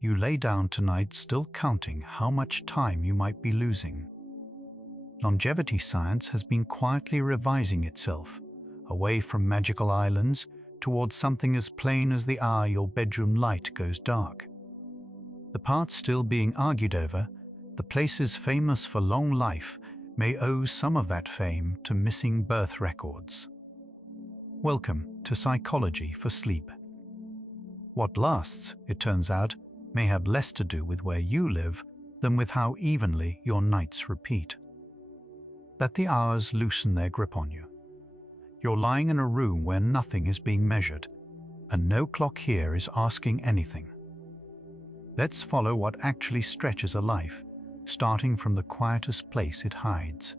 you lay down tonight still counting how much time you might be losing. Longevity science has been quietly revising itself, away from magical islands towards something as plain as the hour your bedroom light goes dark. The parts still being argued over, the places famous for long life may owe some of that fame to missing birth records. Welcome to Psychology for Sleep. What lasts, it turns out, may have less to do with where you live than with how evenly your nights repeat. Let the hours loosen their grip on you. You're lying in a room where nothing is being measured, and no clock here is asking anything. Let's follow what actually stretches a life, starting from the quietest place it hides.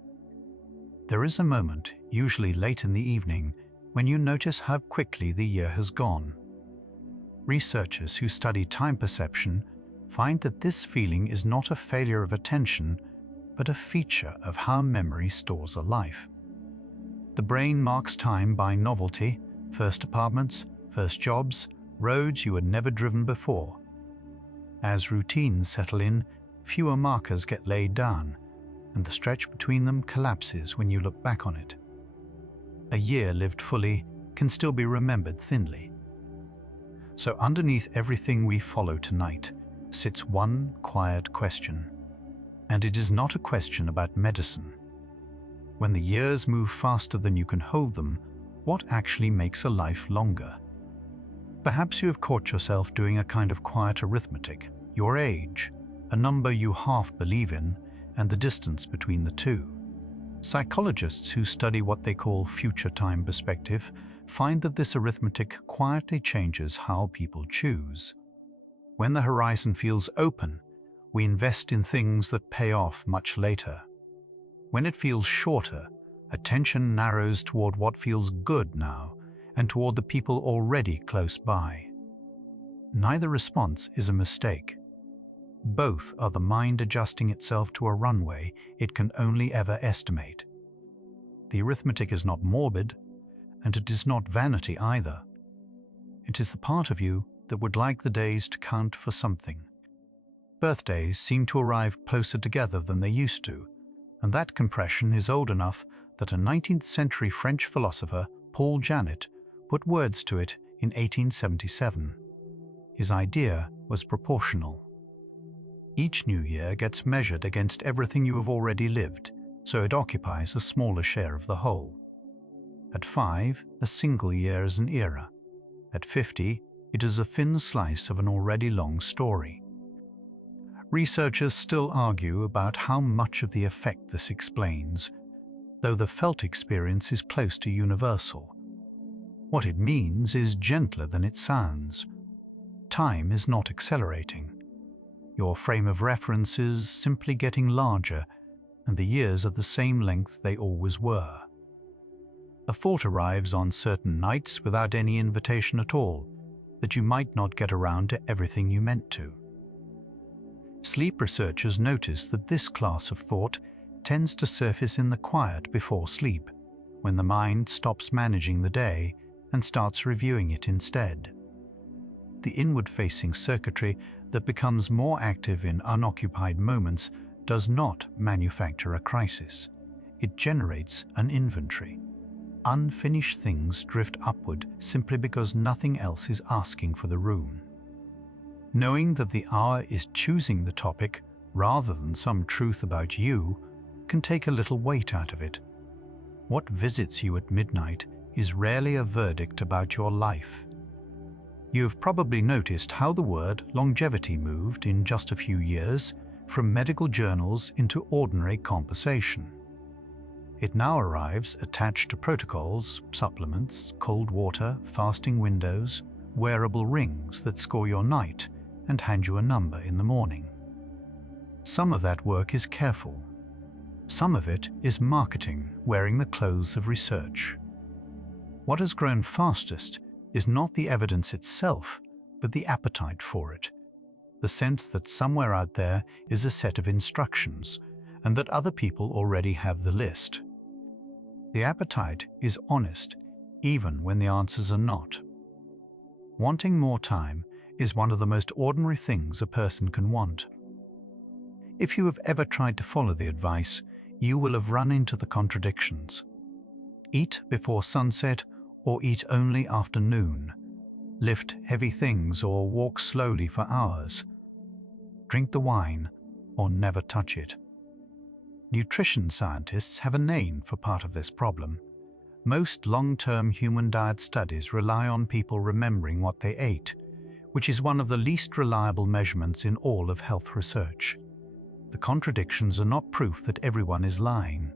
There is a moment, usually late in the evening, when you notice how quickly the year has gone. Researchers who study time perception find that this feeling is not a failure of attention, but a feature of how memory stores a life. The brain marks time by novelty, first apartments, first jobs, roads you had never driven before. As routines settle in, fewer markers get laid down, and the stretch between them collapses when you look back on it. A year lived fully can still be remembered thinly. So underneath everything we follow tonight sits one quiet question. And it is not a question about medicine. When the years move faster than you can hold them, what actually makes a life longer? Perhaps you have caught yourself doing a kind of quiet arithmetic, your age, a number you half believe in, and the distance between the two. Psychologists who study what they call future time perspective find that this arithmetic quietly changes how people choose. When the horizon feels open, we invest in things that pay off much later. When it feels shorter, attention narrows toward what feels good now and toward the people already close by. Neither response is a mistake. Both are the mind adjusting itself to a runway it can only ever estimate. The arithmetic is not morbid, and it is not vanity either. It is the part of you that would like the days to count for something. Birthdays seem to arrive closer together than they used to, and that compression is old enough that a 19th century French philosopher, Paul Janet, put words to it in 1877. His idea was proportional. Each new year gets measured against everything you have already lived, so it occupies a smaller share of the whole. At 5, a single year is an era. At 50, it is a thin slice of an already long story. Researchers still argue about how much of the effect this explains, though the felt experience is close to universal. What it means is gentler than it sounds. Time is not accelerating. Your frame of reference is simply getting larger, and the years are the same length they always were. A thought arrives on certain nights without any invitation at all, that you might not get around to everything you meant to. Sleep researchers notice that this class of thought tends to surface in the quiet before sleep, when the mind stops managing the day and starts reviewing it instead. The inward-facing circuitry that becomes more active in unoccupied moments does not manufacture a crisis. It generates an inventory. Unfinished things drift upward simply because nothing else is asking for the room. Knowing that the hour is choosing the topic rather than some truth about you can take a little weight out of it. What visits you at midnight is rarely a verdict about your life. You have probably noticed how the word longevity moved in just a few years from medical journals into ordinary conversation. It now arrives attached to protocols, supplements, cold water, fasting windows, wearable rings that score your night and hand you a number in the morning. Some of that work is careful. Some of it is marketing wearing the clothes of research. What has grown fastest is not the evidence itself, but the appetite for it. The sense that somewhere out there is a set of instructions, and that other people already have the list. The appetite is honest, even when the answers are not. Wanting more time is one of the most ordinary things a person can want. If you have ever tried to follow the advice, you will have run into the contradictions. Eat before sunset or eat only after noon. Lift heavy things or walk slowly for hours. Drink the wine or never touch it. Nutrition scientists have a name for part of this problem. Most long-term human diet studies rely on people remembering what they ate, which is one of the least reliable measurements in all of health research. The contradictions are not proof that everyone is lying.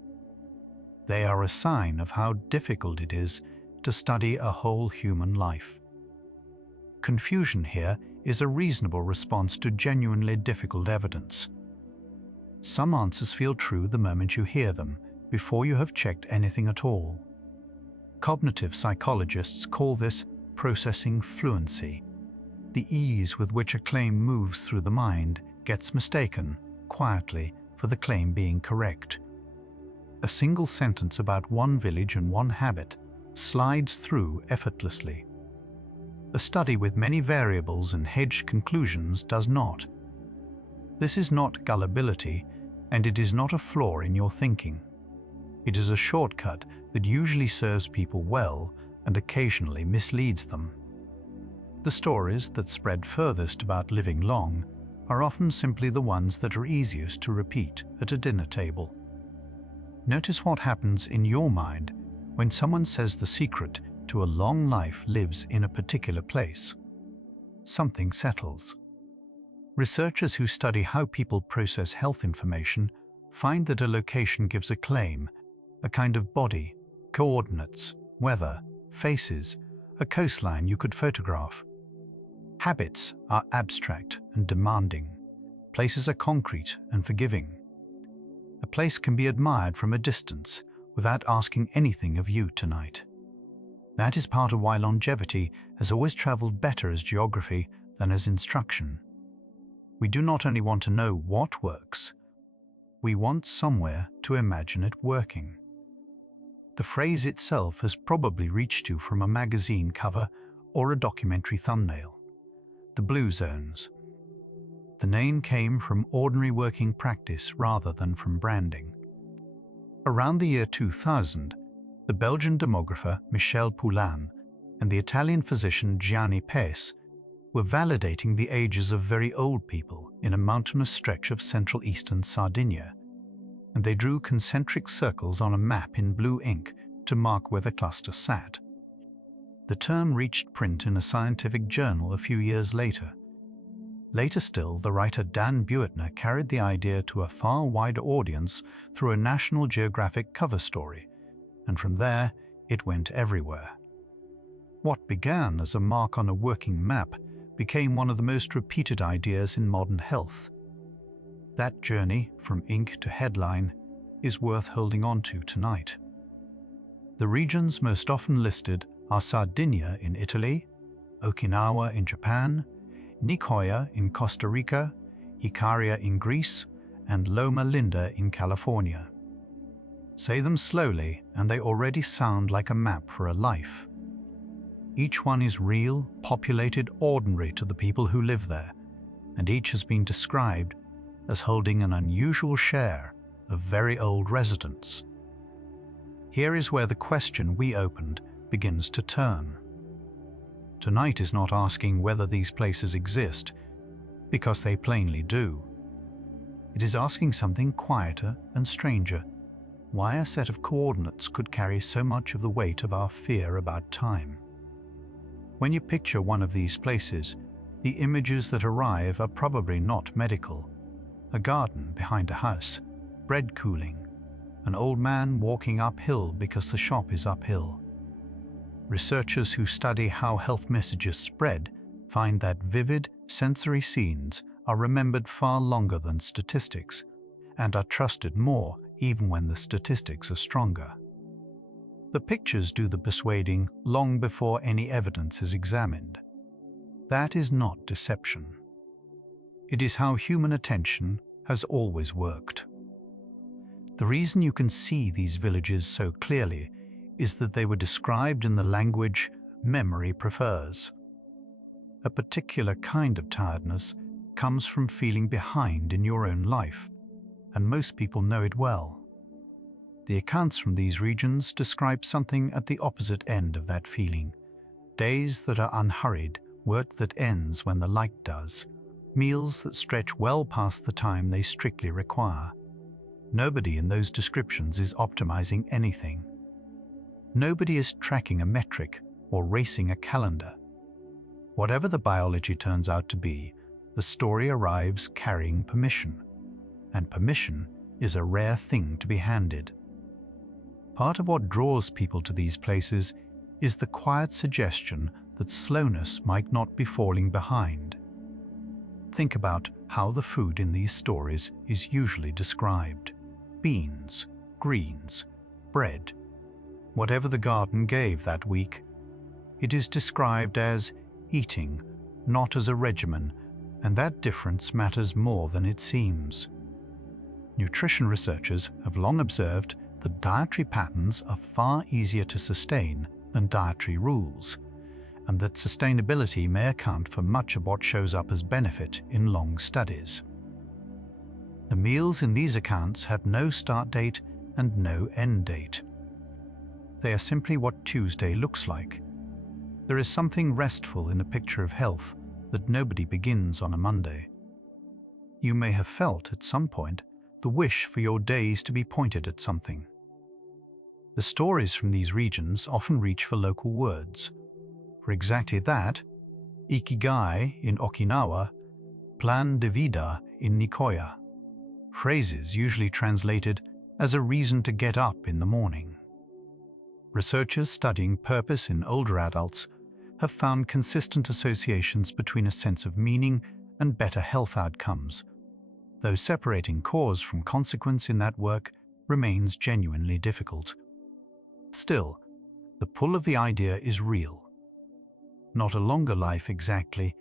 They are a sign of how difficult it is to study a whole human life. Confusion here is a reasonable response to genuinely difficult evidence. Some answers feel true the moment you hear them, before you have checked anything at all. Cognitive psychologists call this processing fluency. The ease with which a claim moves through the mind gets mistaken, quietly, for the claim being correct. A single sentence about one village and one habit slides through effortlessly. A study with many variables and hedged conclusions does not. This is not gullibility, and it is not a flaw in your thinking. It is a shortcut that usually serves people well and occasionally misleads them. The stories that spread furthest about living long are often simply the ones that are easiest to repeat at a dinner table. Notice what happens in your mind when someone says the secret to a long life lives in a particular place. Something settles. Researchers who study how people process health information find that a location gives a claim, a kind of body, coordinates, weather, faces, a coastline you could photograph. Habits are abstract and demanding. Places are concrete and forgiving. A place can be admired from a distance without asking anything of you tonight. That is part of why longevity has always traveled better as geography than as instruction. We do not only want to know what works, we want somewhere to imagine it working. The phrase itself has probably reached you from a magazine cover or a documentary thumbnail. The blue zones. The name came from ordinary working practice rather than from branding. Around the year 2000, the Belgian demographer Michel Poulain and the Italian physician Gianni Pace were validating the ages of very old people in a mountainous stretch of central eastern Sardinia, and they drew concentric circles on a map in blue ink to mark where the cluster sat. The term reached print in a scientific journal a few years later. Later still, the writer Dan Buettner carried the idea to a far wider audience through a National Geographic cover story, and from there it went everywhere. What began as a mark on a working map became one of the most repeated ideas in modern health. That journey from ink to headline is worth holding on to tonight. The regions most often listed are Sardinia in Italy, Okinawa in Japan, Nicoya in Costa Rica, Ikaria in Greece, and Loma Linda in California. Say them slowly and they already sound like a map for a life. Each one is real, populated, ordinary to the people who live there, and each has been described as holding an unusual share of very old residents. Here is where the question we opened begins to turn. Tonight is not asking whether these places exist, because they plainly do. It is asking something quieter and stranger, why a set of coordinates could carry so much of the weight of our fear about time. When you picture one of these places, the images that arrive are probably not medical. A garden behind a house, bread cooling, an old man walking uphill because the shop is uphill. Researchers who study how health messages spread find that vivid, sensory scenes are remembered far longer than statistics, and are trusted more even when the statistics are stronger. The pictures do the persuading long before any evidence is examined. That is not deception. It is how human attention has always worked. The reason you can see these villages so clearly is that they were described in the language memory prefers. A particular kind of tiredness comes from feeling behind in your own life, and most people know it well. The accounts from these regions describe something at the opposite end of that feeling. Days that are unhurried, work that ends when the light does, meals that stretch well past the time they strictly require. Nobody in those descriptions is optimizing anything. Nobody is tracking a metric or racing a calendar. Whatever the biology turns out to be, the story arrives carrying permission. And permission is a rare thing to be handed. Part of what draws people to these places is the quiet suggestion that slowness might not be falling behind. Think about how the food in these stories is usually described. Beans, greens, bread. Whatever the garden gave that week, it is described as eating, not as a regimen, and that difference matters more than it seems. Nutrition researchers have long observed that dietary patterns are far easier to sustain than dietary rules, and that sustainability may account for much of what shows up as benefit in long studies. The meals in these accounts have no start date and no end date. They are simply what Tuesday looks like. There is something restful in a picture of health that nobody begins on a Monday. You may have felt at some point the wish for your days to be pointed at something. The stories from these regions often reach for local words. For exactly that, ikigai in Okinawa, plan de vida in Nicoya. Phrases usually translated as a reason to get up in the morning. Researchers studying purpose in older adults have found consistent associations between a sense of meaning and better health outcomes, though separating cause from consequence in that work remains genuinely difficult. Still, the pull of the idea is real. Not a longer life exactly,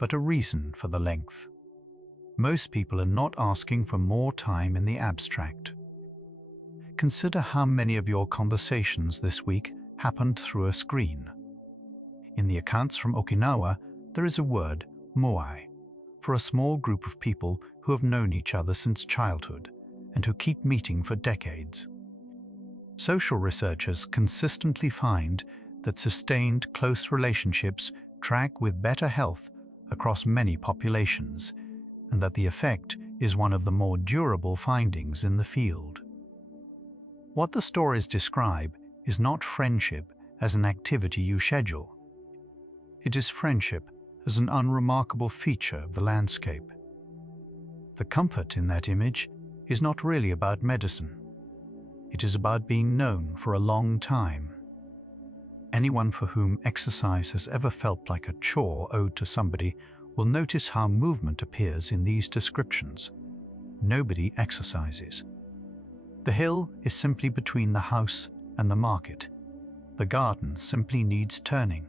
but a reason for the length. Most people are not asking for more time in the abstract. Consider how many of your conversations this week happened through a screen. In the accounts from Okinawa, there is a word, moai, for a small group of people who have known each other since childhood and who keep meeting for decades. Social researchers consistently find that sustained close relationships track with better health across many populations, and that the effect is one of the more durable findings in the field. What the stories describe is not friendship as an activity you schedule. It is friendship as an unremarkable feature of the landscape. The comfort in that image is not really about medicine. It is about being known for a long time. Anyone for whom exercise has ever felt like a chore owed to somebody will notice how movement appears in these descriptions. Nobody exercises. The hill is simply between the house and the market. The garden simply needs turning.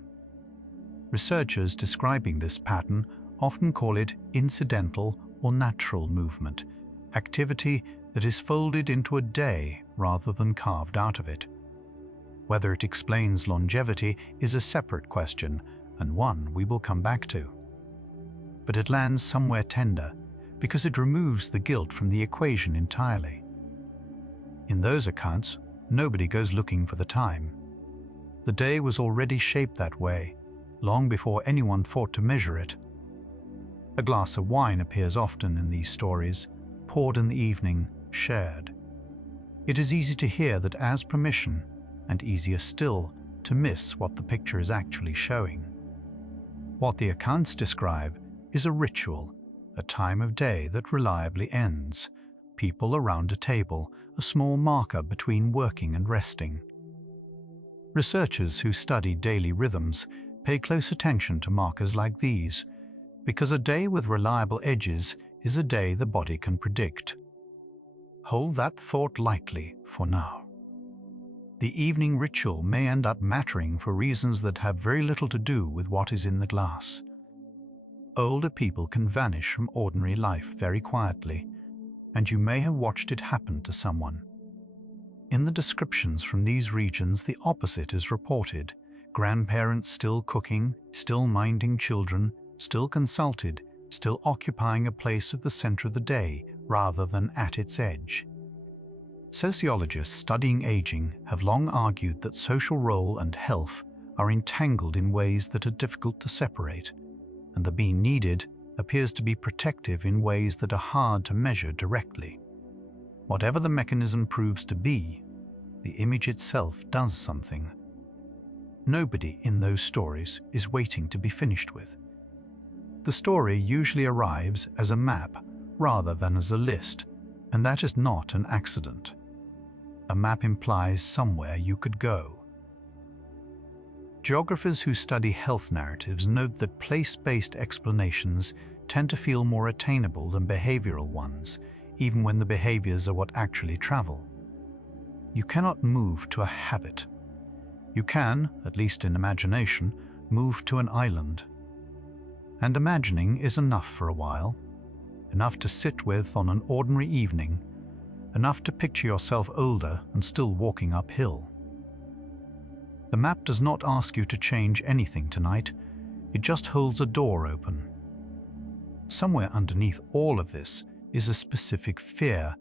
Researchers describing this pattern often call it incidental or natural movement, activity that is folded into a day rather than carved out of it. Whether it explains longevity is a separate question, and one we will come back to. But it lands somewhere tender because it removes the guilt from the equation entirely. In those accounts, nobody goes looking for the time. The day was already shaped that way, long before anyone thought to measure it. A glass of wine appears often in these stories, poured in the evening, shared. It is easy to hear that as permission, and easier still to miss what the picture is actually showing. What the accounts describe is a ritual, a time of day that reliably ends, people around a table, a small marker between working and resting. Researchers who study daily rhythms pay close attention to markers like these, because a day with reliable edges is a day the body can predict. Hold that thought lightly for now. The evening ritual may end up mattering for reasons that have very little to do with what is in the glass. Older people can vanish from ordinary life very quietly, and you may have watched it happen to someone. In the descriptions from these regions, the opposite is reported: Grandparents still cooking, still minding children, still consulted, still occupying a place at the center of the day rather than at its edge. Sociologists studying aging have long argued that social role and health are entangled in ways that are difficult to separate, and the being needed appears to be protective in ways that are hard to measure directly. Whatever the mechanism proves to be, the image itself does something. Nobody in those stories is waiting to be finished with. The story usually arrives as a map rather than as a list, and that is not an accident. A map implies somewhere you could go. Geographers who study health narratives note that place-based explanations tend to feel more attainable than behavioral ones, even when the behaviors are what actually travel. You cannot move to a habit. You can, at least in imagination, move to an island. And imagining is enough for a while, enough to sit with on an ordinary evening, enough to picture yourself older and still walking uphill. The map does not ask you to change anything tonight, it just holds a door open. Somewhere underneath all of this is a specific fear,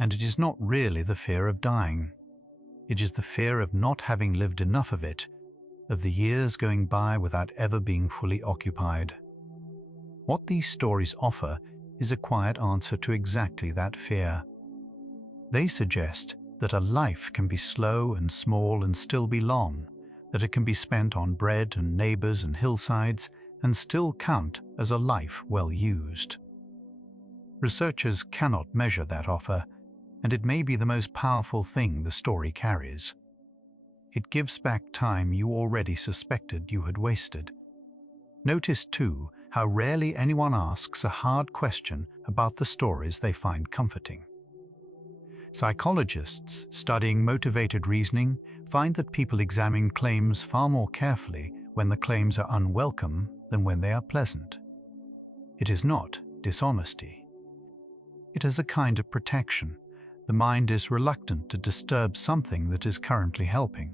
and it is not really the fear of dying. It is the fear of not having lived enough of it, of the years going by without ever being fully occupied. What these stories offer is a quiet answer to exactly that fear. They suggest that a life can be slow and small and still be long, that it can be spent on bread and neighbors and hillsides and still count as a life well used. Researchers cannot measure that offer, and it may be the most powerful thing the story carries. It gives back time you already suspected you had wasted. Notice, too, how rarely anyone asks a hard question about the stories they find comforting. Psychologists studying motivated reasoning find that people examine claims far more carefully when the claims are unwelcome than when they are pleasant. It is not dishonesty. It is a kind of protection. The mind is reluctant to disturb something that is currently helping.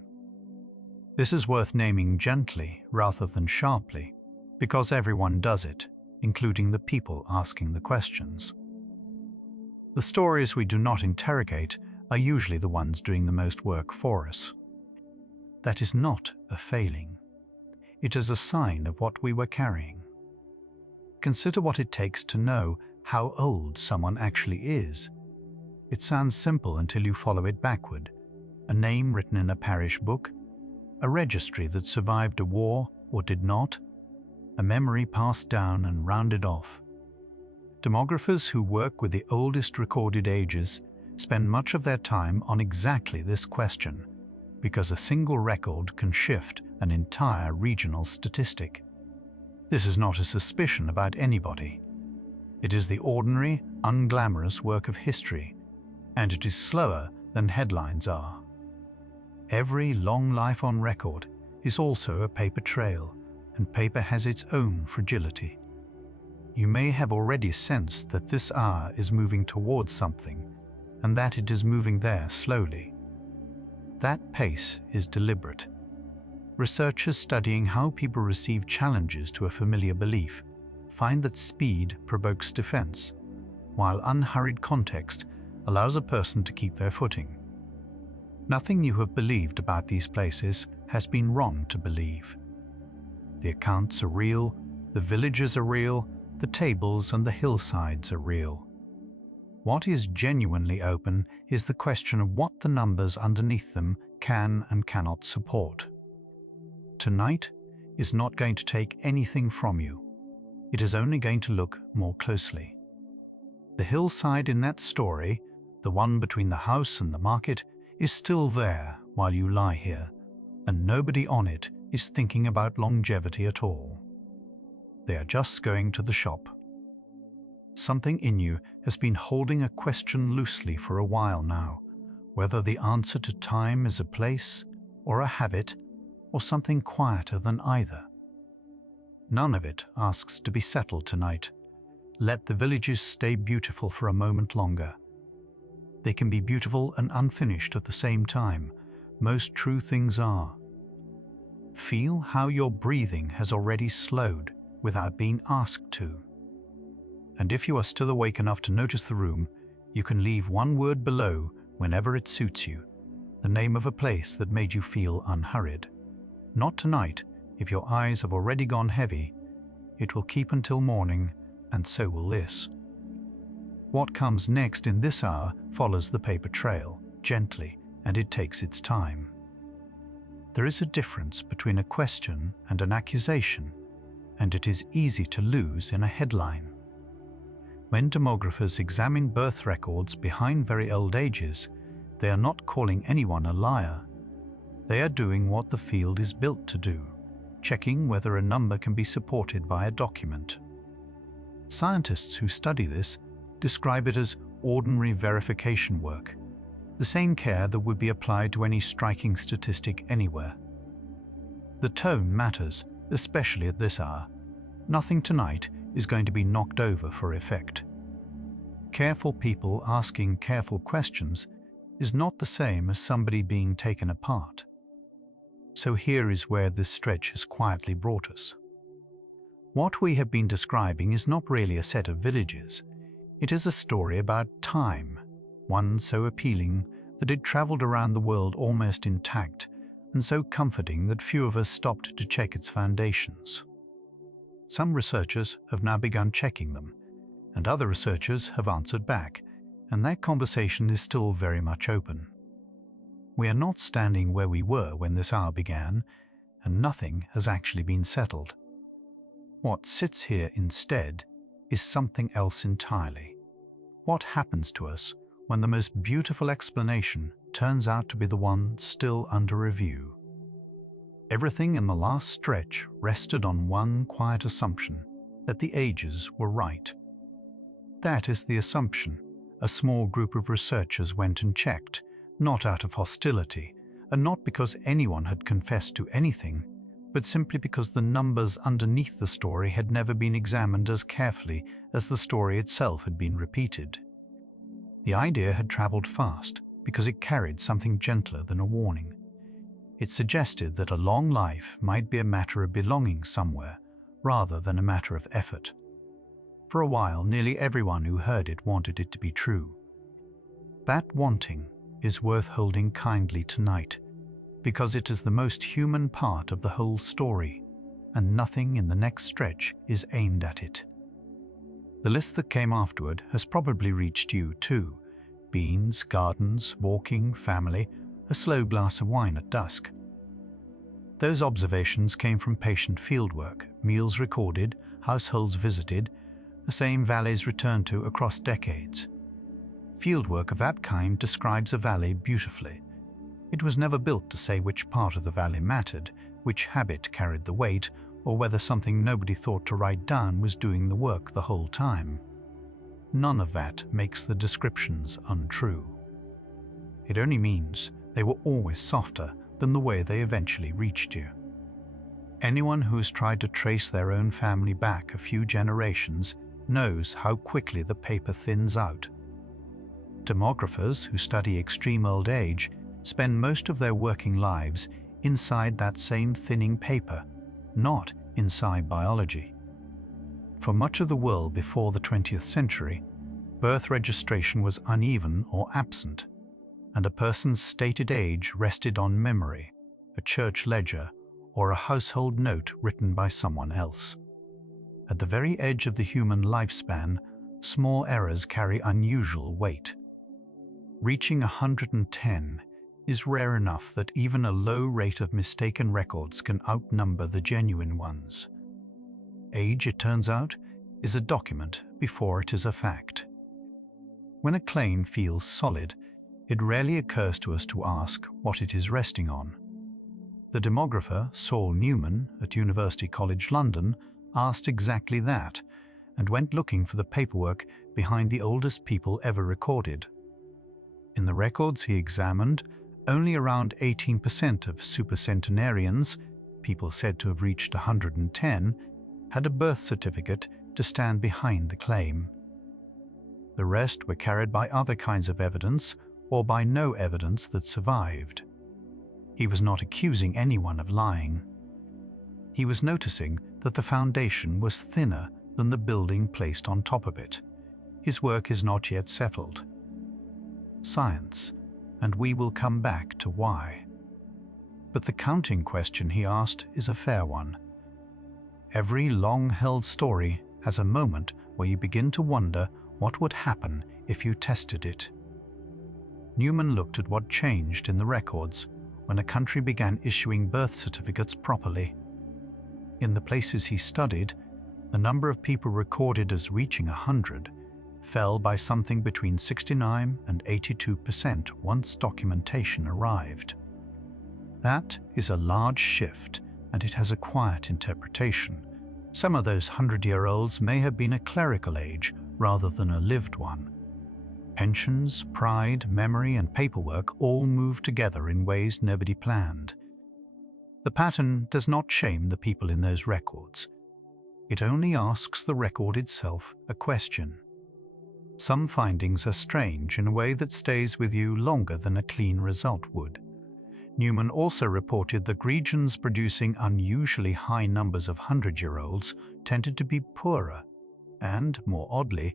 This is worth naming gently rather than sharply, because everyone does it, including the people asking the questions. The stories we do not interrogate are usually the ones doing the most work for us. That is not a failing. It is a sign of what we were carrying. Consider what it takes to know how old someone actually is. It sounds simple until you follow it backward. A name written in a parish book, a registry that survived a war or did not, a memory passed down and rounded off. Demographers who work with the oldest recorded ages spend much of their time on exactly this question, because a single record can shift an entire regional statistic. This is not a suspicion about anybody. It is the ordinary, unglamorous work of history, and it is slower than headlines are. Every long life on record is also a paper trail, and paper has its own fragility. You may have already sensed that this hour is moving towards something, and that it is moving there slowly. That pace is deliberate. Researchers studying how people receive challenges to a familiar belief find that speed provokes defense, while unhurried context allows a person to keep their footing. Nothing you have believed about these places has been wrong to believe. The accounts are real, the villages are real, the tables and the hillsides are real. What is genuinely open is the question of what the numbers underneath them can and cannot support. Tonight is not going to take anything from you. It is only going to look more closely. The hillside in that story, the one between the house and the market, is still there while you lie here, and nobody on it is thinking about longevity at all. They are just going to the shop. Something in you has been holding a question loosely for a while now, whether the answer to time is a place or a habit or something quieter than either. None of it asks to be settled tonight. Let the villages stay beautiful for a moment longer. They can be beautiful and unfinished at the same time. Most true things are. Feel how your breathing has already slowed without being asked to. And if you are still awake enough to notice the room, you can leave one word below whenever it suits you, the name of a place that made you feel unhurried. Not tonight, if your eyes have already gone heavy. It will keep until morning, and so will this. What comes next in this hour follows the paper trail, gently, and it takes its time. There is a difference between a question and an accusation, and it is easy to lose in a headline. When demographers examine birth records behind very old ages, they are not calling anyone a liar. They are doing what the field is built to do, checking whether a number can be supported by a document. Scientists who study this describe it as ordinary verification work, the same care that would be applied to any striking statistic anywhere. The tone matters, especially at this hour. Nothing tonight is going to be knocked over for effect. Careful people asking careful questions is not the same as somebody being taken apart. So here is where this stretch has quietly brought us. What we have been describing is not really a set of villages. It is a story about time, one so appealing that it traveled around the world almost intact, and so comforting that few of us stopped to check its foundations. Some researchers have now begun checking them, and other researchers have answered back, and that conversation is still very much open. We are not standing where we were when this hour began, and nothing has actually been settled. What sits here instead is something else entirely. What happens to us when the most beautiful explanation turns out to be the one still under review? Everything in the last stretch rested on one quiet assumption, that the ages were right. That is the assumption a small group of researchers went and checked, not out of hostility, and not because anyone had confessed to anything, but simply because the numbers underneath the story had never been examined as carefully as the story itself had been repeated. The idea had traveled fast because it carried something gentler than a warning. It suggested that a long life might be a matter of belonging somewhere, rather than a matter of effort. For a while, nearly everyone who heard it wanted it to be true. That wanting is worth holding kindly tonight, because it is the most human part of the whole story, and nothing in the next stretch is aimed at it. The list that came afterward has probably reached you too. Beans, gardens, walking, family, a slow glass of wine at dusk. Those observations came from patient fieldwork, meals recorded, households visited, the same valleys returned to across decades. Fieldwork of that kind describes a valley beautifully. It was never built to say which part of the valley mattered, which habit carried the weight, or whether something nobody thought to write down was doing the work the whole time. None of that makes the descriptions untrue. It only means they were always softer than the way they eventually reached you. Anyone who has tried to trace their own family back a few generations knows how quickly the paper thins out. Demographers who study extreme old age spend most of their working lives inside that same thinning paper, not inside biology. For much of the world before the 20th century, birth registration was uneven or absent, and a person's stated age rested on memory, a church ledger, or a household note written by someone else. At the very edge of the human lifespan, small errors carry unusual weight. Reaching 110 is rare enough that even a low rate of mistaken records can outnumber the genuine ones. Age, it turns out, is a document before it is a fact. When a claim feels solid, it rarely occurs to us to ask what it is resting on. The demographer Saul Newman at University College London asked exactly that, and went looking for the paperwork behind the oldest people ever recorded. In the records he examined, only around 18% of supercentenarians, people said to have reached 110, had a birth certificate to stand behind the claim. The rest were carried by other kinds of evidence or by no evidence that survived. He was not accusing anyone of lying. he was noticing that the foundation was thinner than the building placed on top of it. His work is not yet settled. Science, and we will come back to why. But the counting question he asked is a fair one. Every long-held story has a moment where you begin to wonder what would happen if you tested it. Newman looked at what changed in the records when a country began issuing birth certificates properly. In the places he studied, the number of people recorded as reaching 100 fell by something between 69 and 82% once documentation arrived. That is a large shift, and it has a quiet interpretation. Some of those 100-year-olds may have been a clerical age rather than a lived one. Pensions, pride, memory, and paperwork all move together in ways nobody planned. The pattern does not shame the people in those records. It only asks the record itself a question. Some findings are strange in a way that stays with you longer than a clean result would. Newman also reported that regions producing unusually high numbers of 100-year-olds tended to be poorer and, more oddly,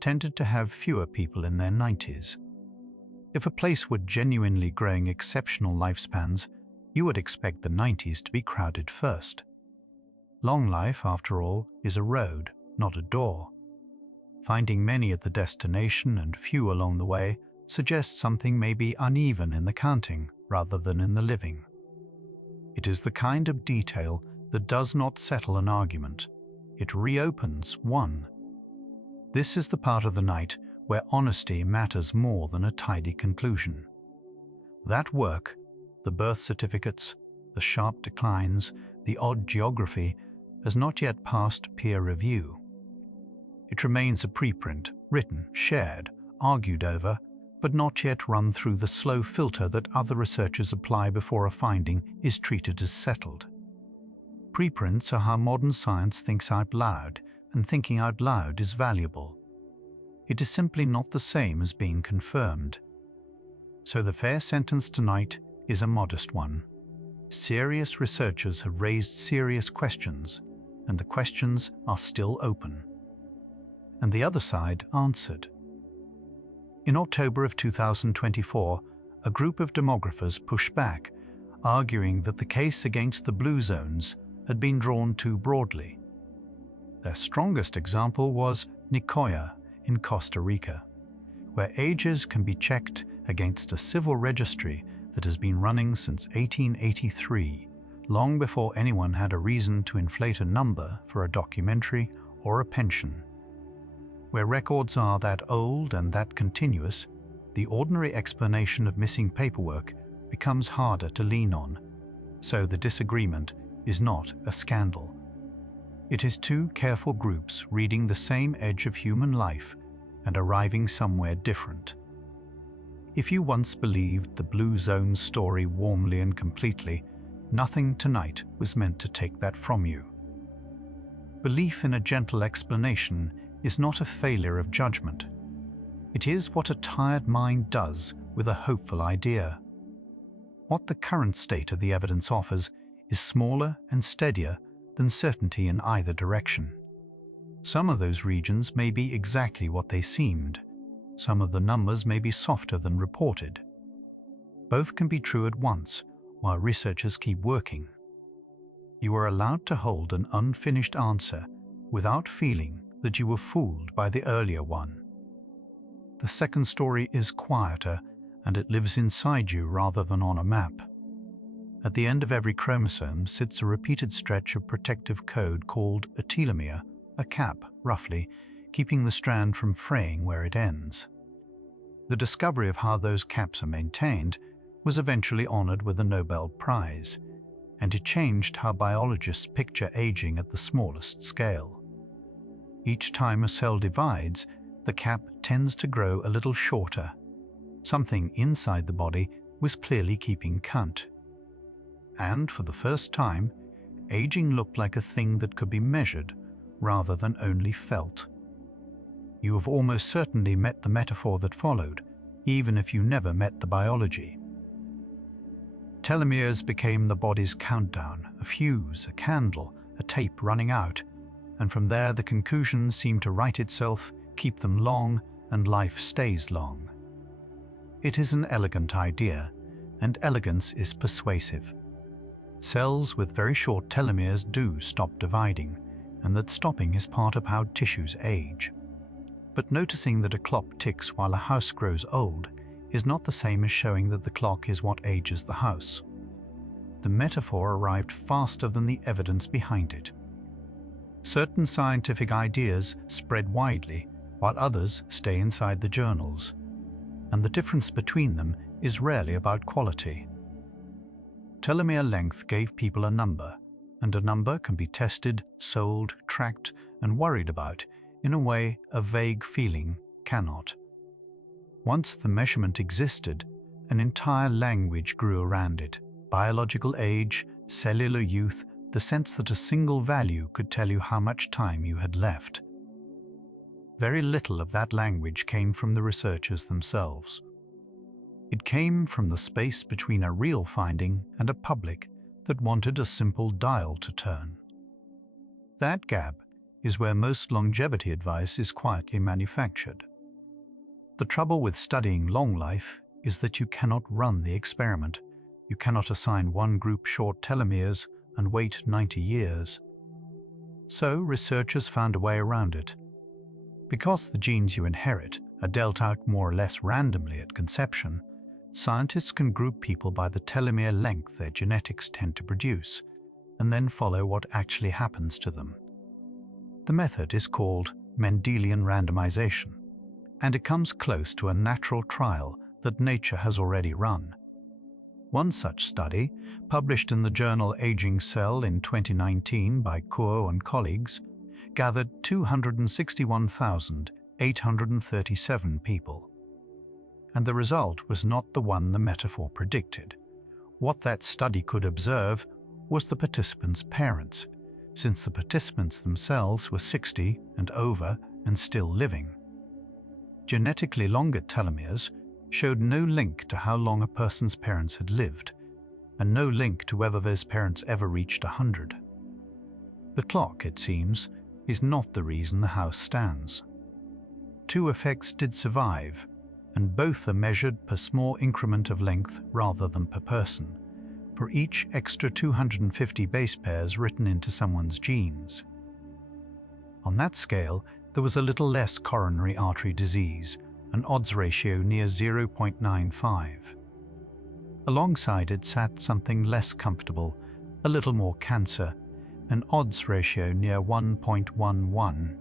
tended to have fewer people in their 90s. If a place were genuinely growing exceptional lifespans, you would expect the 90s to be crowded first. Long life, after all, is a road, not a door. Finding many at the destination and few along the way suggests something may be uneven in the counting rather than in the living. It is the kind of detail that does not settle an argument. It reopens one. This is the part of the night where honesty matters more than a tidy conclusion. That work, the birth certificates, the sharp declines, the odd geography, has not yet passed peer review. It remains a preprint, written, shared, argued over, but not yet run through the slow filter that other researchers apply before a finding is treated as settled. Preprints are how modern science thinks out loud, and thinking out loud is valuable. It is simply not the same as being confirmed. So the fair sentence tonight is a modest one. Serious researchers have raised serious questions, and the questions are still open. And the other side answered. In October of 2024, a group of demographers pushed back, arguing that the case against the blue zones had been drawn too broadly. Their strongest example was Nicoya in Costa Rica, where ages can be checked against a civil registry that has been running since 1883, long before anyone had a reason to inflate a number for a documentary or a pension. Where records are that old and that continuous, the ordinary explanation of missing paperwork becomes harder to lean on, so the disagreement is not a scandal. It is two careful groups reading the same edge of human life and arriving somewhere different. If you once believed the Blue Zone story warmly and completely, nothing tonight was meant to take that from you. Belief in a gentle explanation is not a failure of judgment. It is what a tired mind does with a hopeful idea. What the current state of the evidence offers is smaller and steadier than certainty in either direction. Some of those regions may be exactly what they seemed. Some of the numbers may be softer than reported. Both can be true at once, while researchers keep working. You are allowed to hold an unfinished answer without feeling that you were fooled by the earlier one. The second story is quieter, and it lives inside you rather than on a map. At the end of every chromosome sits a repeated stretch of protective code called a telomere, a cap, roughly, keeping the strand from fraying where it ends. The discovery of how those caps are maintained was eventually honored with a Nobel Prize, and it changed how biologists picture aging at the smallest scale. Each time a cell divides, the cap tends to grow a little shorter. Something inside the body was clearly keeping count. And for the first time, aging looked like a thing that could be measured rather than only felt. You have almost certainly met the metaphor that followed, even if you never met the biology. Telomeres became the body's countdown, a fuse, a candle, a tape running out, and from there the conclusion seemed to write itself, keep them long, and life stays long. It is an elegant idea, and elegance is persuasive. Cells with very short telomeres do stop dividing, and that stopping is part of how tissues age. But noticing that a clock ticks while a house grows old is not the same as showing that the clock is what ages the house. The metaphor arrived faster than the evidence behind it. Certain scientific ideas spread widely, while others stay inside the journals, and the difference between them is rarely about quality. Telomere length gave people a number, and a number can be tested, sold, tracked, and worried about in a way a vague feeling cannot. Once the measurement existed, an entire language grew around it. Biological age, cellular youth, the sense that a single value could tell you how much time you had left. Very little of that language came from the researchers themselves. It came from the space between a real finding and a public that wanted a simple dial to turn. That gap is where most longevity advice is quietly manufactured. The trouble with studying long life is that you cannot run the experiment. You cannot assign one group short telomeres and wait 90 years. So researchers found a way around it. Because the genes you inherit are dealt out more or less randomly at conception, scientists can group people by the telomere length their genetics tend to produce, and then follow what actually happens to them. The method is called Mendelian randomization, and it comes close to a natural trial that nature has already run. One such study, published in the journal Aging Cell in 2019 by Kuo and colleagues, gathered 261,837 people. And the result was not the one the metaphor predicted. What that study could observe was the participants' parents, since the participants themselves were 60 and over and still living. Genetically longer telomeres showed no link to how long a person's parents had lived, and no link to whether those parents ever reached 100. The clock, it seems, is not the reason the house stands. Two effects did survive, and both are measured per small increment of length rather than per person, for each extra 250 base pairs written into someone's genes. On that scale, there was a little less coronary artery disease, an odds ratio near 0.95. Alongside it sat something less comfortable, a little more cancer, an odds ratio near 1.11.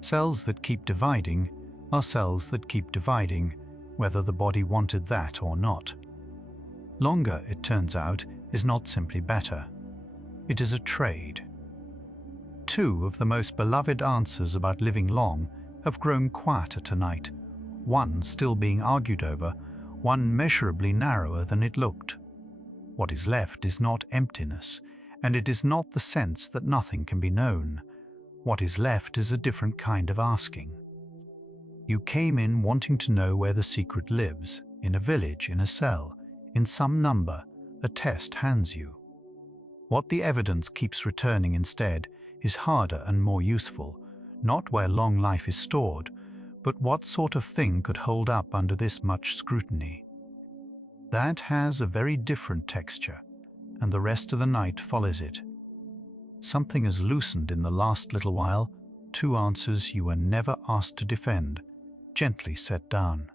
Cells that keep dividing are cells that keep dividing, whether the body wanted that or not. Longer, it turns out, is not simply better. It is a trade. Two of the most beloved answers about living long have grown quieter tonight, one still being argued over, one measurably narrower than it looked. What is left is not emptiness, and it is not the sense that nothing can be known. What is left is a different kind of asking. You came in wanting to know where the secret lives, in a village, in a cell, in some number a test hands you. What the evidence keeps returning instead is harder and more useful, not where long life is stored, but what sort of thing could hold up under this much scrutiny. That has a very different texture, and the rest of the night follows it. Something has loosened in the last little while, two answers you were never asked to defend, gently set down.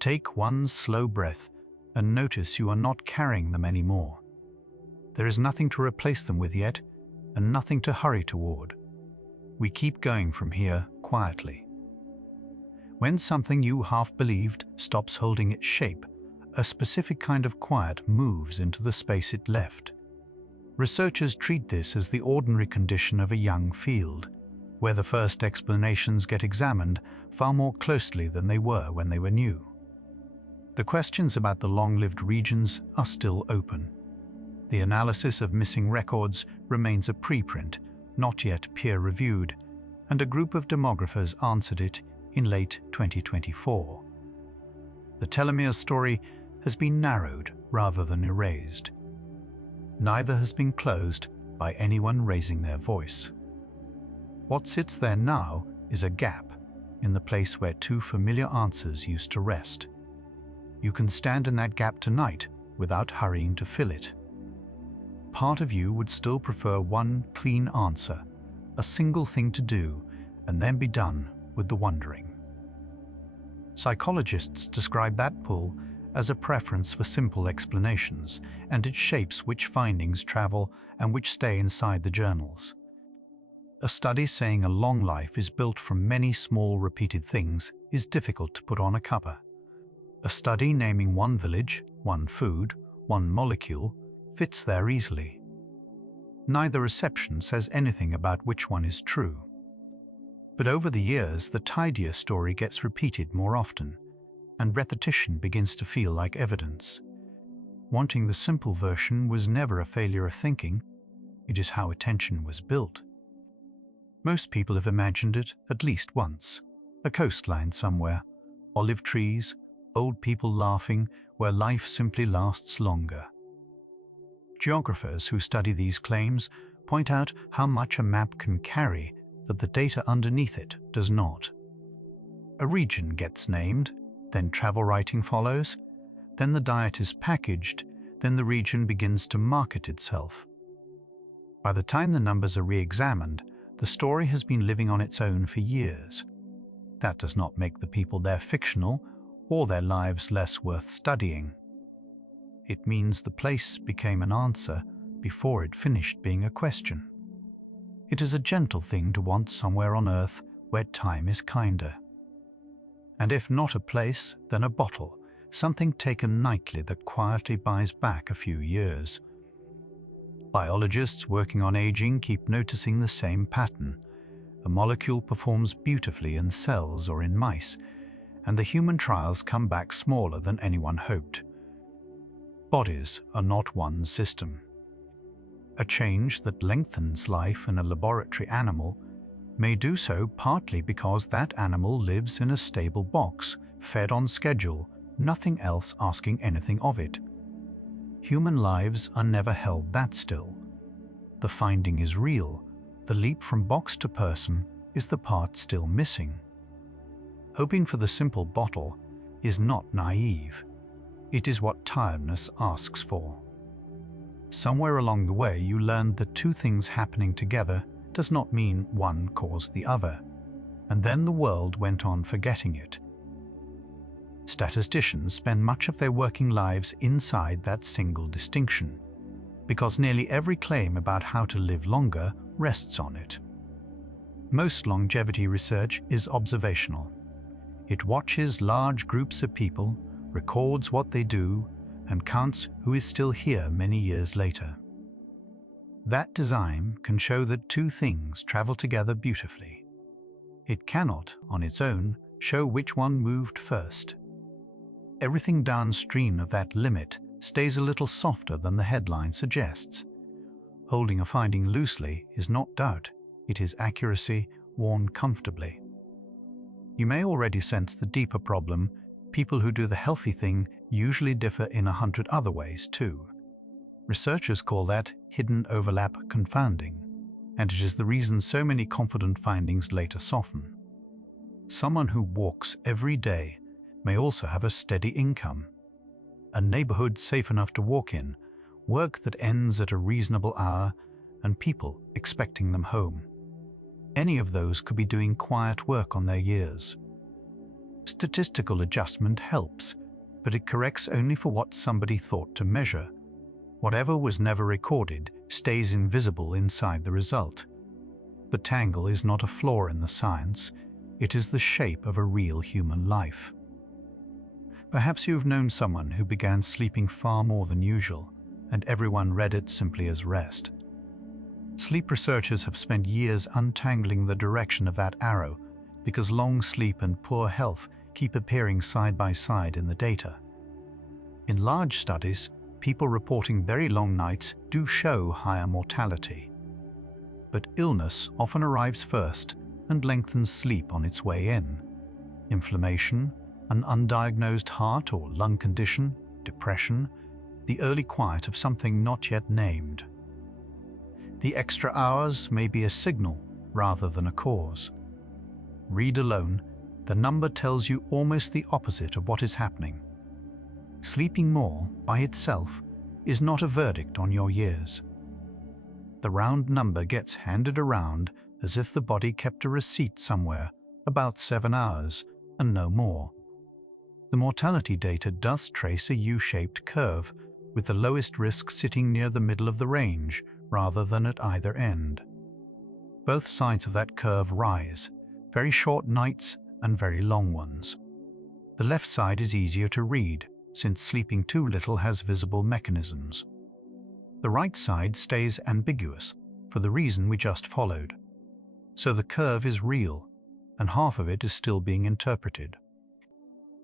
Take one slow breath and notice you are not carrying them anymore. There is nothing to replace them with yet, and nothing to hurry toward. We keep going from here quietly. When something you half believed stops holding its shape, a specific kind of quiet moves into the space it left. Researchers treat this as the ordinary condition of a young field, where the first explanations get examined far more closely than they were when they were new. The questions about the long-lived regions are still open. The analysis of missing records remains a preprint, not yet peer-reviewed, and a group of demographers answered it in late 2024. The telomere story has been narrowed rather than erased. Neither has been closed by anyone raising their voice. What sits there now is a gap in the place where two familiar answers used to rest. You can stand in that gap tonight without hurrying to fill it. Part of you would still prefer one clean answer, a single thing to do, and then be done with the wondering. Psychologists describe that pull as a preference for simple explanations, and it shapes which findings travel and which stay inside the journals. A study saying a long life is built from many small repeated things is difficult to put on a cover. A study naming one village, one food, one molecule fits there easily. Neither reception says anything about which one is true. But over the years, the tidier story gets repeated more often, and repetition begins to feel like evidence. Wanting the simple version was never a failure of thinking, it is how attention was built. Most people have imagined it at least once. A coastline somewhere, olive trees, old people laughing, where life simply lasts longer. Geographers who study these claims point out how much a map can carry that the data underneath it does not. A region gets named, then travel writing follows, then the diet is packaged, then the region begins to market itself. By the time the numbers are re-examined, the story has been living on its own for years. That does not make the people there fictional or their lives less worth studying. It means the place became an answer before it finished being a question. It is a gentle thing to want somewhere on Earth where time is kinder. And if not a place, then a bottle, something taken nightly that quietly buys back a few years. Biologists working on aging keep noticing the same pattern. A molecule performs beautifully in cells or in mice, and the human trials come back smaller than anyone hoped. Bodies are not one system. A change that lengthens life in a laboratory animal may do so partly because that animal lives in a stable box, fed on schedule, nothing else asking anything of it. Human lives are never held that still. The finding is real. The leap from box to person is the part still missing. Hoping for the simple bottle is not naive. It is what tiredness asks for. Somewhere along the way, you learned that two things happening together does not mean one caused the other, and then the world went on forgetting it. Statisticians spend much of their working lives inside that single distinction, because nearly every claim about how to live longer rests on it. Most longevity research is observational. It watches large groups of people, records what they do, and counts who is still here many years later. That design can show that two things travel together beautifully. It cannot, on its own, show which one moved first. Everything downstream of that limit stays a little softer than the headline suggests. Holding a finding loosely is not doubt, it is accuracy worn comfortably. You may already sense the deeper problem. People who do the healthy thing usually differ in 100 other ways too. Researchers call that hidden overlap confounding, and it is the reason so many confident findings later soften. Someone who walks every day may also have a steady income, a neighborhood safe enough to walk in, work that ends at a reasonable hour, and people expecting them home. Any of those could be doing quiet work on their years. Statistical adjustment helps, but it corrects only for what somebody thought to measure. Whatever was never recorded stays invisible inside the result. The tangle is not a flaw in the science, it is the shape of a real human life. Perhaps you've known someone who began sleeping far more than usual, and everyone read it simply as rest. Sleep researchers have spent years untangling the direction of that arrow because long sleep and poor health keep appearing side by side in the data. In large studies, people reporting very long nights do show higher mortality. But illness often arrives first and lengthens sleep on its way in. Inflammation, an undiagnosed heart or lung condition, depression, the early quiet of something not yet named. The extra hours may be a signal rather than a cause. Read alone, the number tells you almost the opposite of what is happening. Sleeping more, by itself, is not a verdict on your years. The round number gets handed around as if the body kept a receipt somewhere, about 7 hours, and no more. The mortality data does trace a U-shaped curve, with the lowest risk sitting near the middle of the range, rather than at either end. Both sides of that curve rise, very short nights and very long ones. The left side is easier to read, since sleeping too little has visible mechanisms. The right side stays ambiguous, for the reason we just followed. So the curve is real, and half of it is still being interpreted.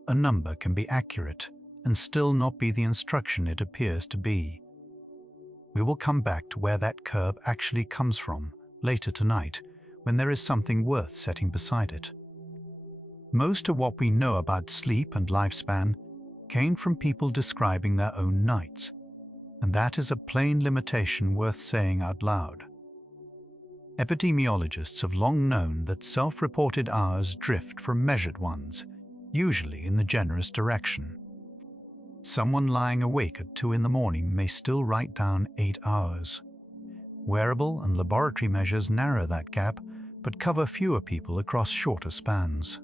A number can be accurate and still not be the instruction it appears to be. We will come back to where that curve actually comes from later tonight, when there is something worth setting beside it. Most of what we know about sleep and lifespan came from people describing their own nights, and that is a plain limitation worth saying out loud. Epidemiologists have long known that self-reported hours drift from measured ones, usually in the generous direction. Someone lying awake at 2 in the morning may still write down 8 hours. Wearable and laboratory measures narrow that gap, but cover fewer people across shorter spans.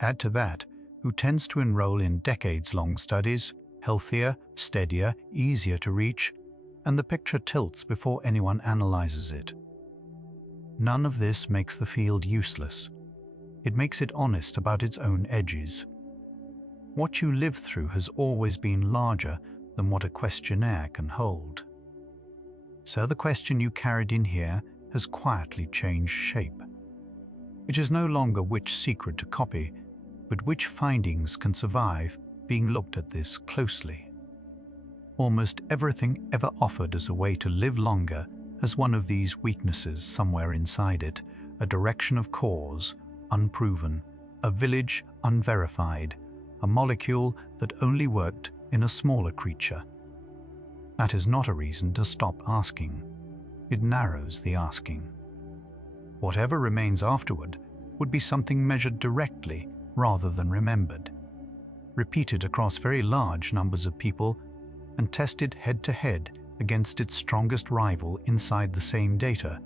Add to that, who tends to enroll in decades-long studies, healthier, steadier, easier to reach, and the picture tilts before anyone analyzes it. None of this makes the field useless. It makes it honest about its own edges. What you live through has always been larger than what a questionnaire can hold. So the question you carried in here has quietly changed shape. It is no longer which secret to copy, but which findings can survive being looked at this closely. Almost everything ever offered as a way to live longer has one of these weaknesses somewhere inside it, a direction of cause, unproven, a village unverified, a molecule that only worked in a smaller creature. That is not a reason to stop asking. It narrows the asking. Whatever remains afterward would be something measured directly rather than remembered, repeated across very large numbers of people and tested head-to-head against its strongest rival inside the same data,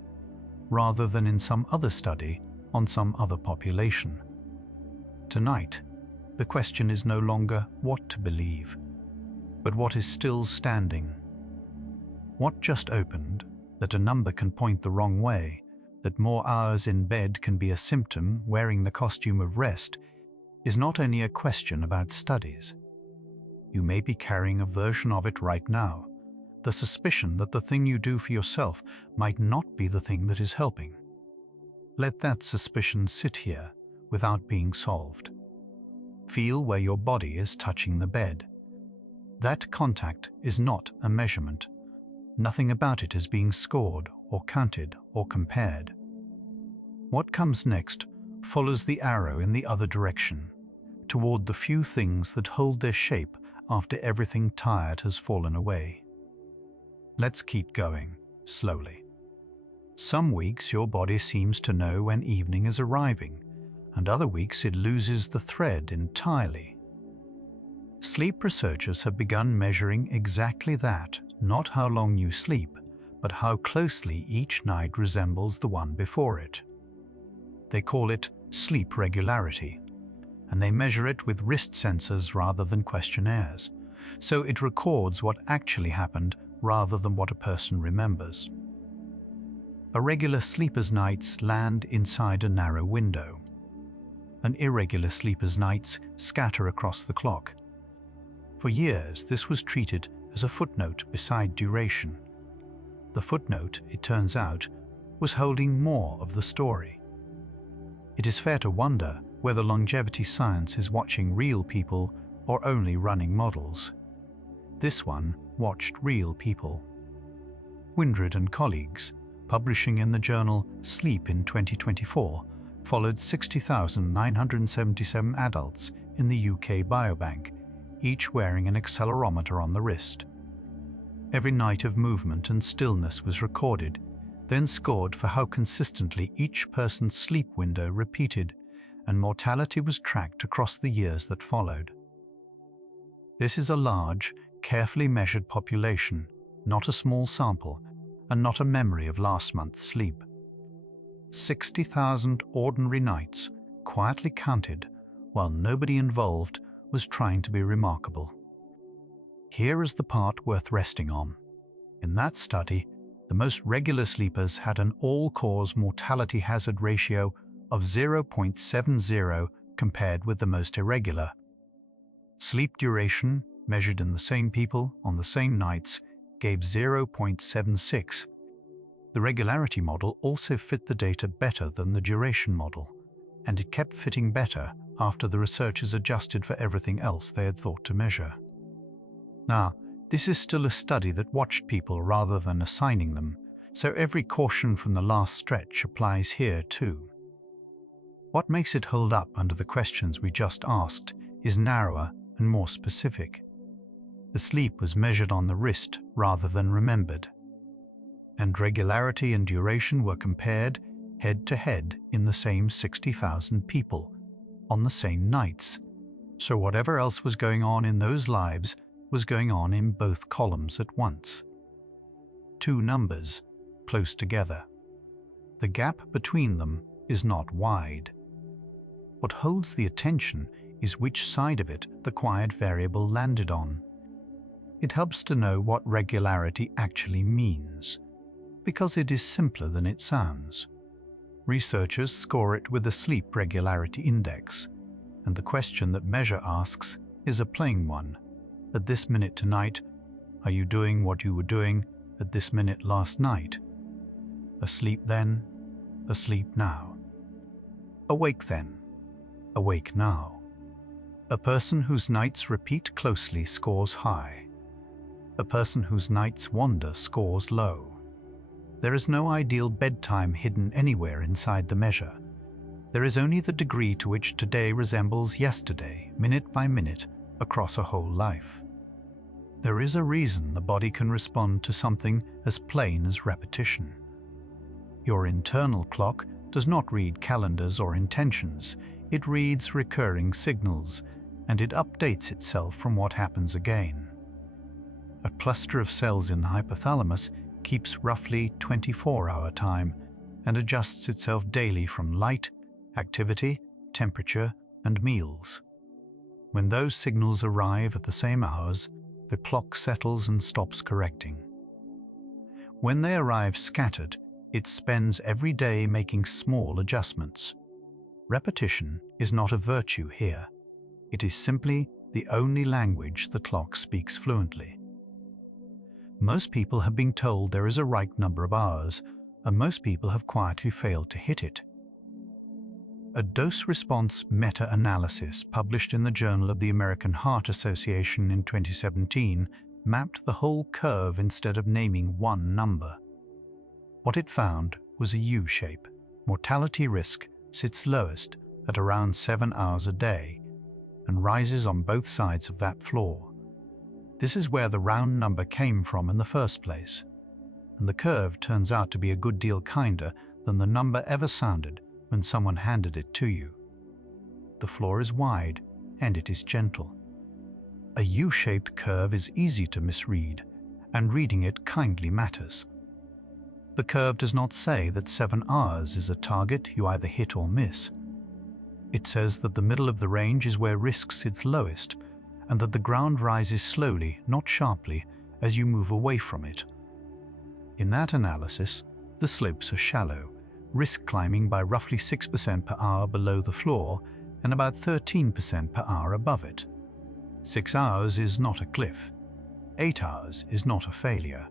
rather than in some other study on some other population. Tonight, the question is no longer what to believe, but what is still standing. What just opened, that a number can point the wrong way, that more hours in bed can be a symptom wearing the costume of rest, is not only a question about studies. You may be carrying a version of it right now, the suspicion that the thing you do for yourself might not be the thing that is helping. Let that suspicion sit here without being solved. Feel where your body is touching the bed. That contact is not a measurement. Nothing about it is being scored or counted or compared. What comes next follows the arrow in the other direction, toward the few things that hold their shape after everything tired has fallen away. Let's keep going, slowly. Some weeks your body seems to know when evening is arriving, and other weeks it loses the thread entirely. Sleep researchers have begun measuring exactly that, not how long you sleep, but how closely each night resembles the one before it. They call it sleep regularity, and they measure it with wrist sensors rather than questionnaires, so it records what actually happened rather than what a person remembers. A regular sleeper's nights land inside a narrow window. An irregular sleeper's nights scatter across the clock. For years, this was treated as a footnote beside duration. The footnote, it turns out, was holding more of the story. It is fair to wonder whether longevity science is watching real people or only running models. This one watched real people. Windred and colleagues, publishing in the journal Sleep in 2024, followed 60,977 adults in the UK Biobank, each wearing an accelerometer on the wrist. Every night of movement and stillness was recorded, then scored for how consistently each person's sleep window repeated, and mortality was tracked across the years that followed. This is a large, carefully measured population, not a small sample, and not a memory of last month's sleep. 60,000 ordinary nights, quietly counted, while nobody involved was trying to be remarkable. Here is the part worth resting on. In that study, the most regular sleepers had an all-cause mortality hazard ratio of 0.70 compared with the most irregular. Sleep duration, measured in the same people on the same nights, gave 0.76. The regularity model also fit the data better than the duration model, and it kept fitting better after the researchers adjusted for everything else they had thought to measure. Now, this is still a study that watched people rather than assigning them, so every caution from the last stretch applies here too. What makes it hold up under the questions we just asked is narrower and more specific. The sleep was measured on the wrist rather than remembered, and regularity and duration were compared head-to-head in the same 60,000 people, on the same nights. So whatever else was going on in those lives was going on in both columns at once. Two numbers, close together. The gap between them is not wide. What holds the attention is which side of it the quiet variable landed on. It helps to know what regularity actually means, because it is simpler than it sounds. Researchers score it with a sleep regularity index, and the question that measure asks is a plain one. At this minute tonight, are you doing what you were doing at this minute last night? Asleep then, asleep now. Awake then, awake now. A person whose nights repeat closely scores high. A person whose nights wander scores low. There is no ideal bedtime hidden anywhere inside the measure. There is only the degree to which today resembles yesterday, minute by minute, across a whole life. There is a reason the body can respond to something as plain as repetition. Your internal clock does not read calendars or intentions. It reads recurring signals, and it updates itself from what happens again. A cluster of cells in the hypothalamus keeps roughly 24-hour time and adjusts itself daily from light, activity, temperature, and meals. When those signals arrive at the same hours, the clock settles and stops correcting. When they arrive scattered, it spends every day making small adjustments. Repetition is not a virtue here. It is simply the only language the clock speaks fluently. Most people have been told there is a right number of hours, and most people have quietly failed to hit it. A dose-response meta-analysis published in the Journal of the American Heart Association in 2017 mapped the whole curve instead of naming one number. What it found was a U-shape. Mortality risk sits lowest at around 7 hours a day and rises on both sides of that floor. This is where the round number came from in the first place, and the curve turns out to be a good deal kinder than the number ever sounded when someone handed it to you. The floor is wide, and it is gentle. A U-shaped curve is easy to misread, and reading it kindly matters. The curve does not say that 7 hours is a target you either hit or miss. It says that the middle of the range is where risk sits lowest, and that the ground rises slowly, not sharply, as you move away from it. In that analysis, the slopes are shallow, risk climbing by roughly 6% per hour below the floor and about 13% per hour above it. 6 hours is not a cliff. 8 hours is not a failure.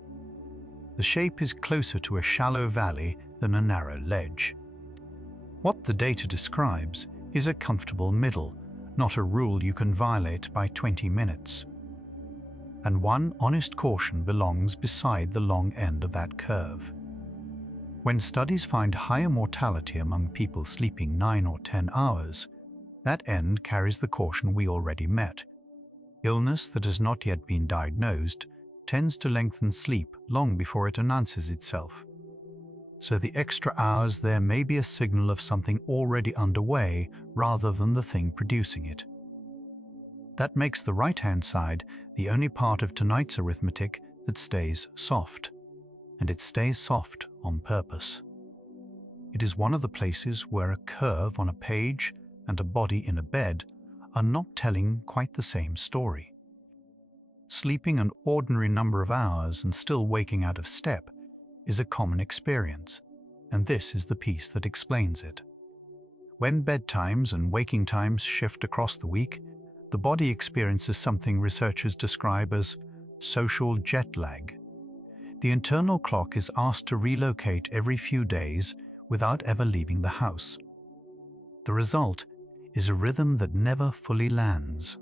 The shape is closer to a shallow valley than a narrow ledge. What the data describes is a comfortable middle, not a rule you can violate by 20 minutes. And one honest caution belongs beside the long end of that curve. When studies find higher mortality among people sleeping 9 or 10 hours, that end carries the caution we already met. Illness that has not yet been diagnosed tends to lengthen sleep long before it announces itself. So the extra hours there may be a signal of something already underway rather than the thing producing it. That makes the right-hand side the only part of tonight's arithmetic that stays soft. And it stays soft on purpose. It is one of the places where a curve on a page and a body in a bed are not telling quite the same story. Sleeping an ordinary number of hours and still waking out of step is a common experience, and this is the piece that explains it. When bedtimes and waking times shift across the week, the body experiences something researchers describe as social jet lag. The internal clock is asked to relocate every few days without ever leaving the house. The result is a rhythm that never fully lands.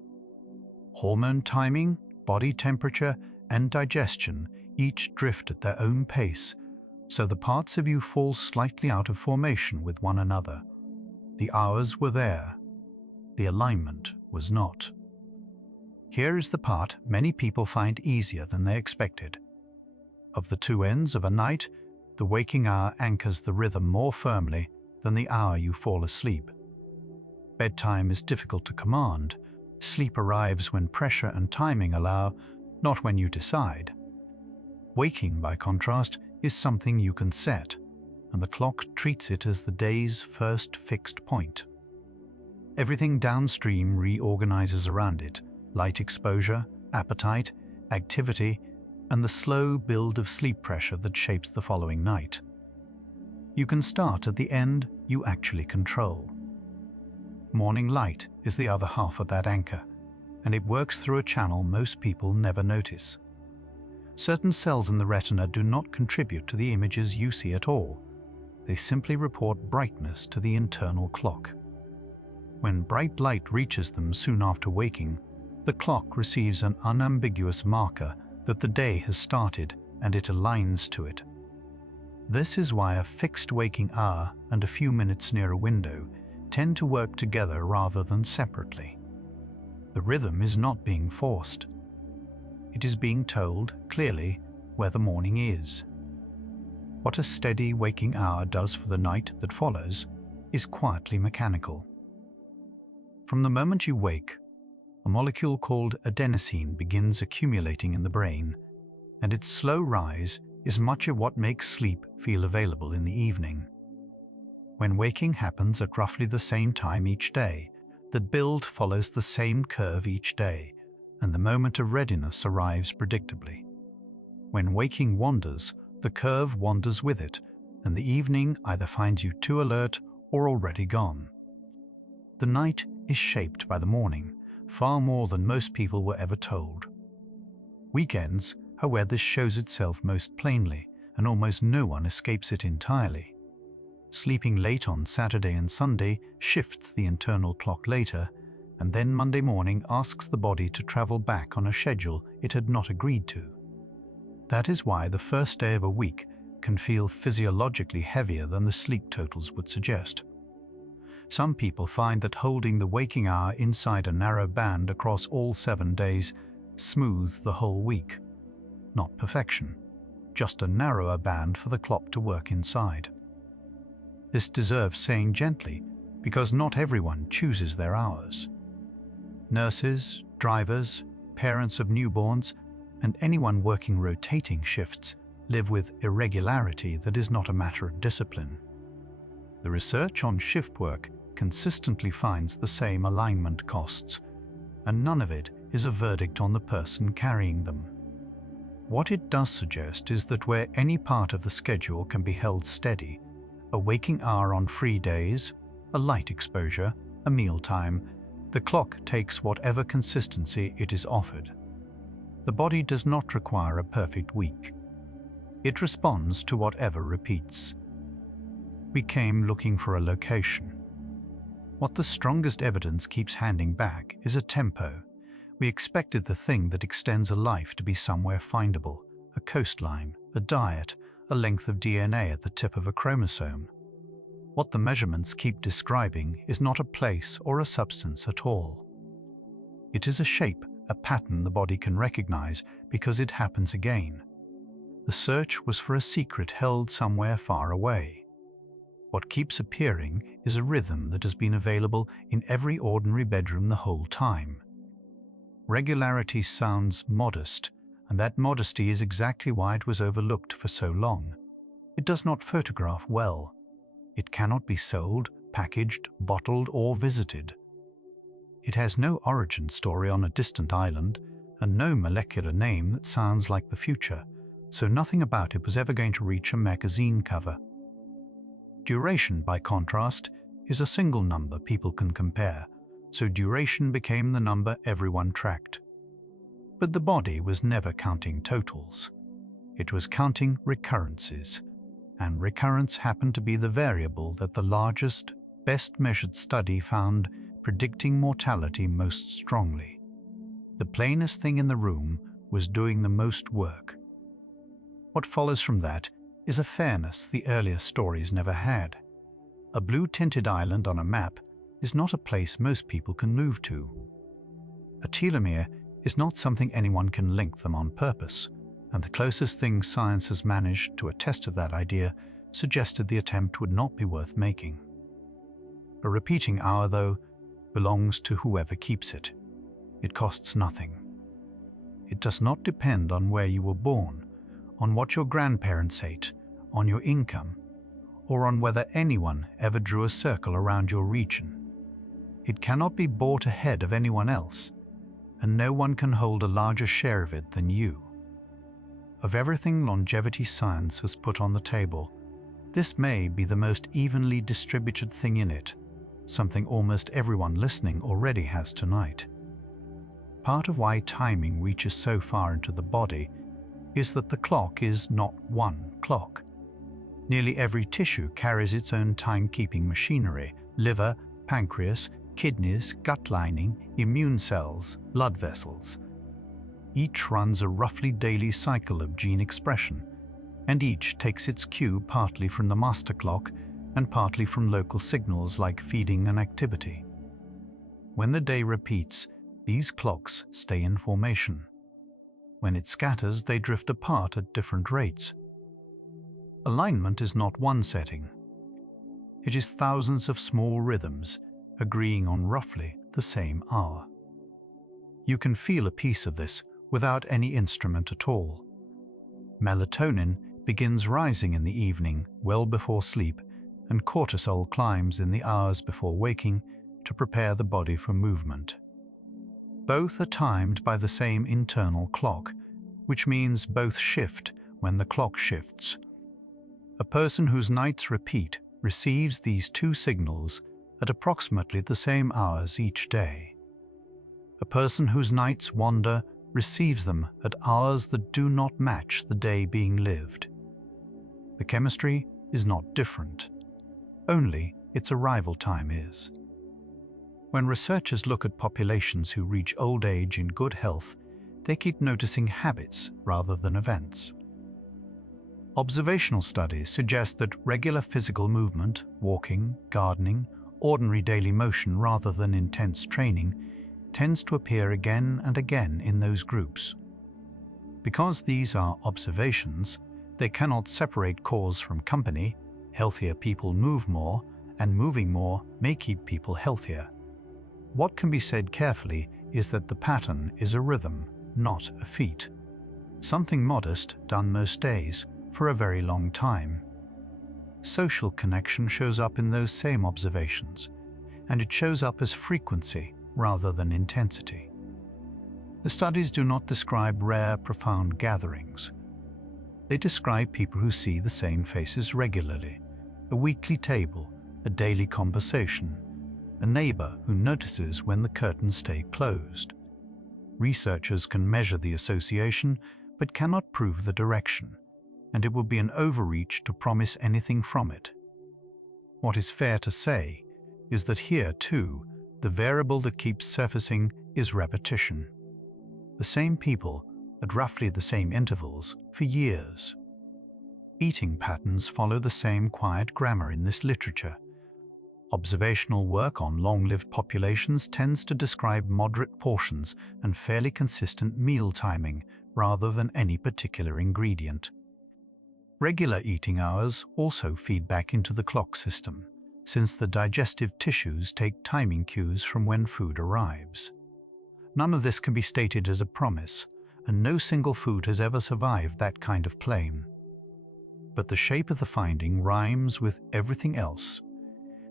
Hormone timing, body temperature, and digestion each drift at their own pace, so the parts of you fall slightly out of formation with one another. The hours were there. The alignment was not. Here is the part many people find easier than they expected. Of the two ends of a night, the waking hour anchors the rhythm more firmly than the hour you fall asleep. Bedtime is difficult to command. Sleep arrives when pressure and timing allow, not when you decide. Waking, by contrast, is something you can set, and the clock treats it as the day's first fixed point. Everything downstream reorganizes around it: light exposure, appetite, activity, and the slow build of sleep pressure that shapes the following night. You can start at the end you actually control. Morning light is the other half of that anchor, and it works through a channel most people never notice. Certain cells in the retina do not contribute to the images you see at all. They simply report brightness to the internal clock. When bright light reaches them soon after waking, the clock receives an unambiguous marker that the day has started, and it aligns to it. This is why a fixed waking hour and a few minutes near a window tend to work together rather than separately. The rhythm is not being forced. It is being told clearly where the morning is. What a steady waking hour does for the night that follows is quietly mechanical. From the moment you wake, a molecule called adenosine begins accumulating in the brain, and its slow rise is much of what makes sleep feel available in the evening. When waking happens at roughly the same time each day, the build follows the same curve each day, and the moment of readiness arrives predictably. When waking wanders, the curve wanders with it, and the evening either finds you too alert or already gone. The night is shaped by the morning, far more than most people were ever told. Weekends are where this shows itself most plainly, and almost no one escapes it entirely. Sleeping late on Saturday and Sunday shifts the internal clock later, and then Monday morning asks the body to travel back on a schedule it had not agreed to. That is why the first day of a week can feel physiologically heavier than the sleep totals would suggest. Some people find that holding the waking hour inside a narrow band across all 7 days smooths the whole week. Not perfection, just a narrower band for the clock to work inside. This deserves saying gently, because not everyone chooses their hours. Nurses, drivers, parents of newborns, and anyone working rotating shifts live with irregularity that is not a matter of discipline. The research on shift work consistently finds the same alignment costs, and none of it is a verdict on the person carrying them. What it does suggest is that where any part of the schedule can be held steady, a waking hour on free days, a light exposure, a mealtime, the clock takes whatever consistency it is offered. The body does not require a perfect week. It responds to whatever repeats. We came looking for a location. What the strongest evidence keeps handing back is a tempo. We expected the thing that extends a life to be somewhere findable, a coastline, a diet, a length of DNA at the tip of a chromosome. What the measurements keep describing is not a place or a substance at all. It is a shape a pattern the body can recognize because it happens again. The search was for a secret held somewhere far away. What keeps appearing is a rhythm that has been available in every ordinary bedroom the whole time. Regularity sounds modest, and that modesty is exactly why it was overlooked for so long. It does not photograph well. It cannot be sold, packaged, bottled, or visited. It has no origin story on a distant island and no molecular name that sounds like the future, so nothing about it was ever going to reach a magazine cover. Duration, by contrast, is a single number people can compare, so duration became the number everyone tracked. But the body was never counting totals. It was counting recurrences, and recurrence happened to be the variable that the largest, best measured study found predicting mortality most strongly. The plainest thing in the room was doing the most work. What follows from that is a fairness the earlier stories never had. A blue-tinted island on a map is not a place most people can move to. A telomere is not something anyone can link them on purpose, and the closest thing science has managed to a test of that idea suggested the attempt would not be worth making. A repeating hour, though, belongs to whoever keeps it. It costs nothing. It does not depend on where you were born, on what your grandparents ate, on your income, or on whether anyone ever drew a circle around your region. It cannot be bought ahead of anyone else, and no one can hold a larger share of it than you. Of everything longevity science has put on the table, this may be the most evenly distributed thing in it, something almost everyone listening already has tonight. Part of why timing reaches so far into the body is that the clock is not one clock. Nearly every tissue carries its own timekeeping machinery: liver, pancreas, kidneys, gut lining, immune cells, blood vessels. Each runs a roughly daily cycle of gene expression, and each takes its cue partly from the master clock and partly from local signals like feeding and activity. When the day repeats, these clocks stay in formation. When it scatters, they drift apart at different rates. Alignment is not one setting. It is thousands of small rhythms agreeing on roughly the same hour. You can feel a piece of this without any instrument at all. Melatonin begins rising in the evening, well before sleep, and cortisol climbs in the hours before waking to prepare the body for movement. Both are timed by the same internal clock, which means both shift when the clock shifts. A person whose nights repeat receives these two signals at approximately the same hours each day. A person whose nights wander receives them at hours that do not match the day being lived. The chemistry is not different, only its arrival time is. When researchers look at populations who reach old age in good health, they keep noticing habits rather than events. Observational studies suggest that regular physical movement, walking, gardening, ordinary daily motion rather than intense training, tends to appear again and again in those groups. Because these are observations, they cannot separate cause from company. Healthier people move more, and moving more may keep people healthier. What can be said carefully is that the pattern is a rhythm, not a feat. Something modest done most days for a very long time. Social connection shows up in those same observations, and it shows up as frequency rather than intensity. The studies do not describe rare, profound gatherings. They describe people who see the same faces regularly, a weekly table, a daily conversation, a neighbor who notices when the curtains stay closed. Researchers can measure the association, but cannot prove the direction, and it would be an overreach to promise anything from it. What is fair to say is that here, too, the variable that keeps surfacing is repetition. The same people, at roughly the same intervals, for years. Eating patterns follow the same quiet grammar in this literature. Observational work on long-lived populations tends to describe moderate portions and fairly consistent meal timing rather than any particular ingredient. Regular eating hours also feed back into the clock system, since the digestive tissues take timing cues from when food arrives. None of this can be stated as a promise, and no single food has ever survived that kind of claim. But the shape of the finding rhymes with everything else.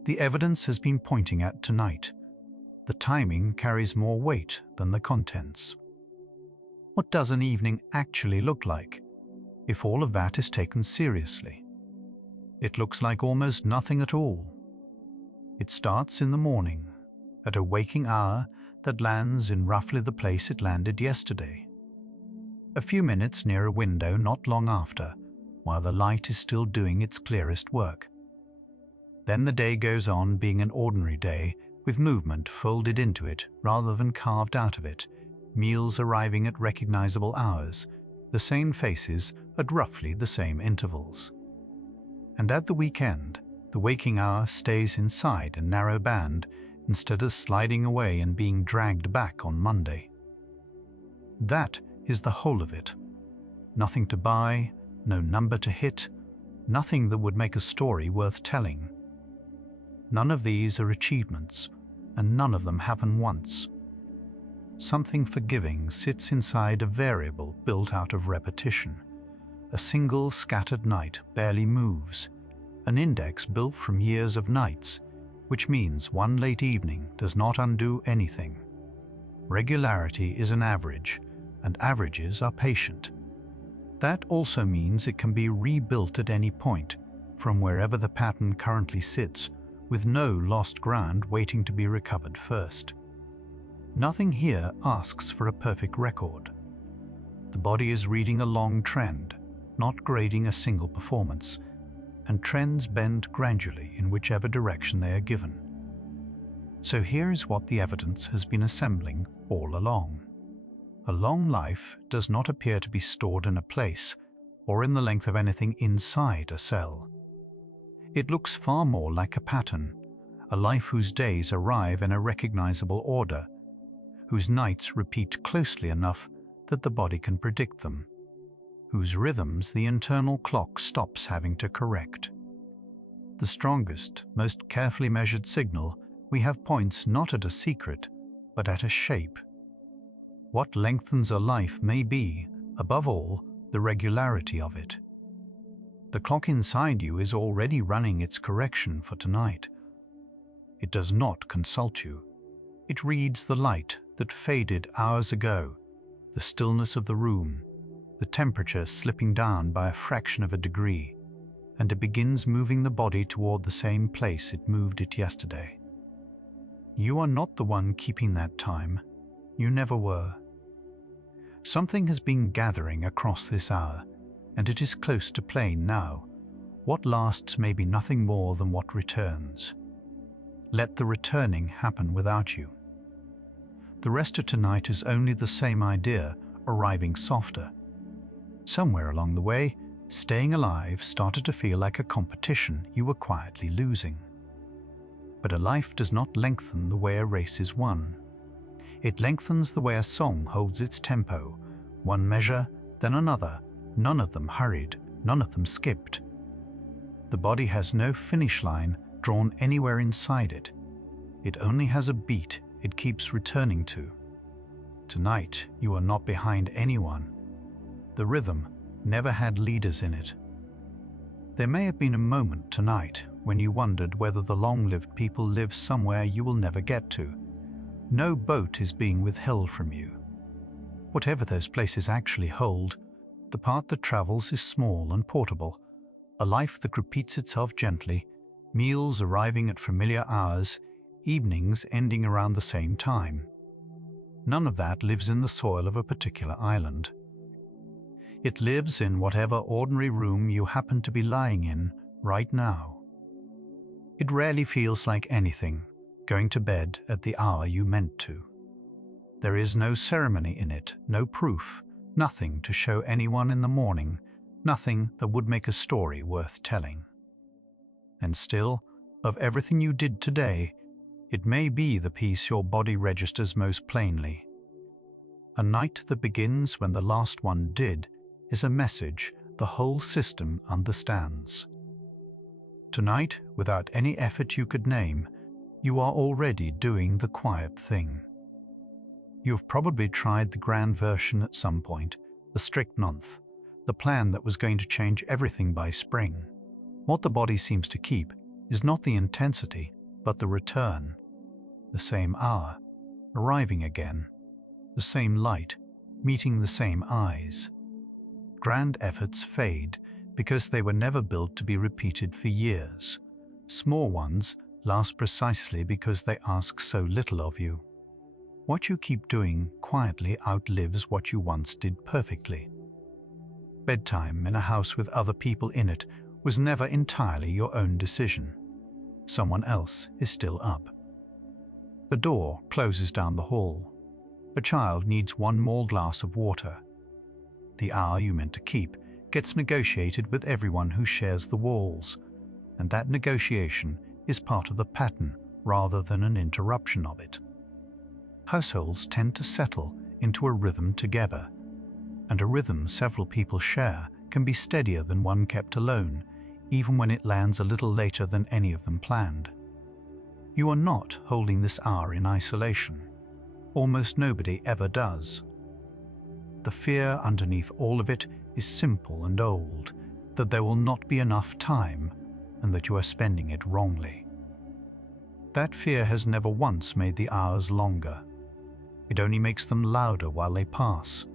The evidence has been pointing at tonight. The timing carries more weight than the contents. What does an evening actually look like, if all of that is taken seriously? It looks like almost nothing at all. It starts in the morning, at a waking hour that lands in roughly the place it landed yesterday. A few minutes near a window not long after, while the light is still doing its clearest work. Then the day goes on being an ordinary day, with movement folded into it rather than carved out of it, meals arriving at recognizable hours, the same faces at roughly the same intervals. And at the weekend, the waking hour stays inside a narrow band instead of sliding away and being dragged back on Monday. That is the whole of it. Nothing to buy, no number to hit, nothing that would make a story worth telling. None of these are achievements, and none of them happen once. Something forgiving sits inside a variable built out of repetition. A single scattered night barely moves, an index built from years of nights, which means one late evening does not undo anything. Regularity is an average, and averages are patient. That also means it can be rebuilt at any point, from wherever the pattern currently sits, with no lost ground waiting to be recovered first. Nothing here asks for a perfect record. The body is reading a long trend, not grading a single performance, and trends bend gradually in whichever direction they are given. So here is what the evidence has been assembling all along. A long life does not appear to be stored in a place or in the length of anything inside a cell. It looks far more like a pattern, a life whose days arrive in a recognizable order, whose nights repeat closely enough that the body can predict them, whose rhythms the internal clock stops having to correct. The strongest, most carefully measured signal we have points not at a secret, but at a shape. What lengthens a life may be, above all, the regularity of it. The clock inside you is already running its correction for tonight. It does not consult you. It reads the light that faded hours ago, the stillness of the room, the temperature slipping down by a fraction of a degree, and it begins moving the body toward the same place it moved it yesterday. You are not the one keeping that time. You never were. Something has been gathering across this hour, and it is close to plain now. What lasts may be nothing more than what returns. Let the returning happen without you. The rest of tonight is only the same idea, arriving softer. Somewhere along the way, staying alive started to feel like a competition you were quietly losing. But a life does not lengthen the way a race is won. It lengthens the way a song holds its tempo, one measure, then another, none of them hurried, none of them skipped. The body has no finish line drawn anywhere inside it. It only has a beat it keeps returning to. Tonight, you are not behind anyone. The rhythm never had leaders in it. There may have been a moment tonight when you wondered whether the long-lived people live somewhere you will never get to. No boat is being withheld from you. Whatever those places actually hold, the part that travels is small and portable, a life that repeats itself gently, meals arriving at familiar hours, evenings ending around the same time. None of that lives in the soil of a particular island. It lives in whatever ordinary room you happen to be lying in right now. It rarely feels like anything, going to bed at the hour you meant to. There is no ceremony in it, no proof, nothing to show anyone in the morning, nothing that would make a story worth telling. And still, Of everything you did today, it may be the piece your body registers most plainly. A night that begins when the last one did is a message the whole system understands. Tonight, without any effort you could name, you are already doing the quiet thing. You've probably tried the grand version at some point, the strict month, the plan that was going to change everything by spring. What the body seems to keep is not the intensity, but the return. The same hour, arriving again. The same light, meeting the same eyes. Grand efforts fade because they were never built to be repeated for years. Small ones last precisely because they ask so little of you. What you keep doing quietly outlives what you once did perfectly. Bedtime in a house with other people in it was never entirely your own decision. Someone else is still up. The door closes down the hall. A child needs one more glass of water. The hour you meant to keep gets negotiated with everyone who shares the walls, and that negotiation is part of the pattern rather than an interruption of it. Households tend to settle into a rhythm together, and a rhythm several people share can be steadier than one kept alone, even when it lands a little later than any of them planned. You are not holding this hour in isolation. Almost nobody ever does. The fear underneath all of it is simple and old, that there will not be enough time and that you are spending it wrongly. That fear has never once made the hours longer. It only makes them louder while they pass.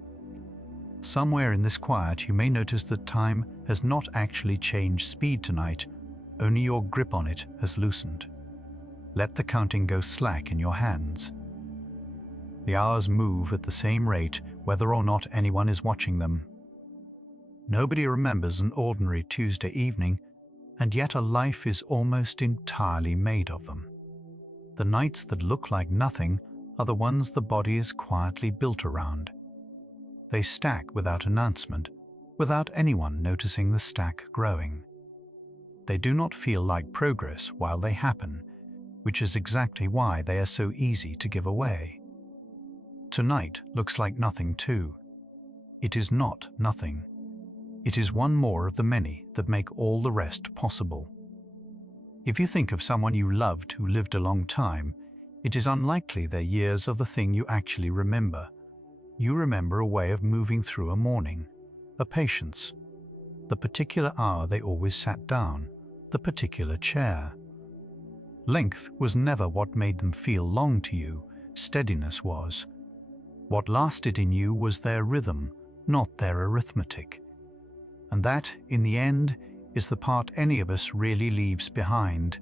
Somewhere in this quiet you may notice that time has not actually changed speed tonight, only your grip on it has loosened. Let the counting go slack in your hands. The hours move at the same rate whether or not anyone is watching them. Nobody remembers an ordinary Tuesday evening, and yet a life is almost entirely made of them. The nights that look like nothing are the ones the body is quietly built around. They stack without announcement, without anyone noticing the stack growing. They do not feel like progress while they happen, which is exactly why they are so easy to give away. Tonight looks like nothing too. It is not nothing. It is one more of the many that make all the rest possible. If you think of someone you loved who lived a long time, it is unlikely their years are the thing you actually remember. You remember a way of moving through a morning, a patience, the particular hour they always sat down, the particular chair. Length was never what made them feel long to you, steadiness was. What lasted in you was their rhythm, not their arithmetic. And that, in the end, is the part any of us really leaves behind.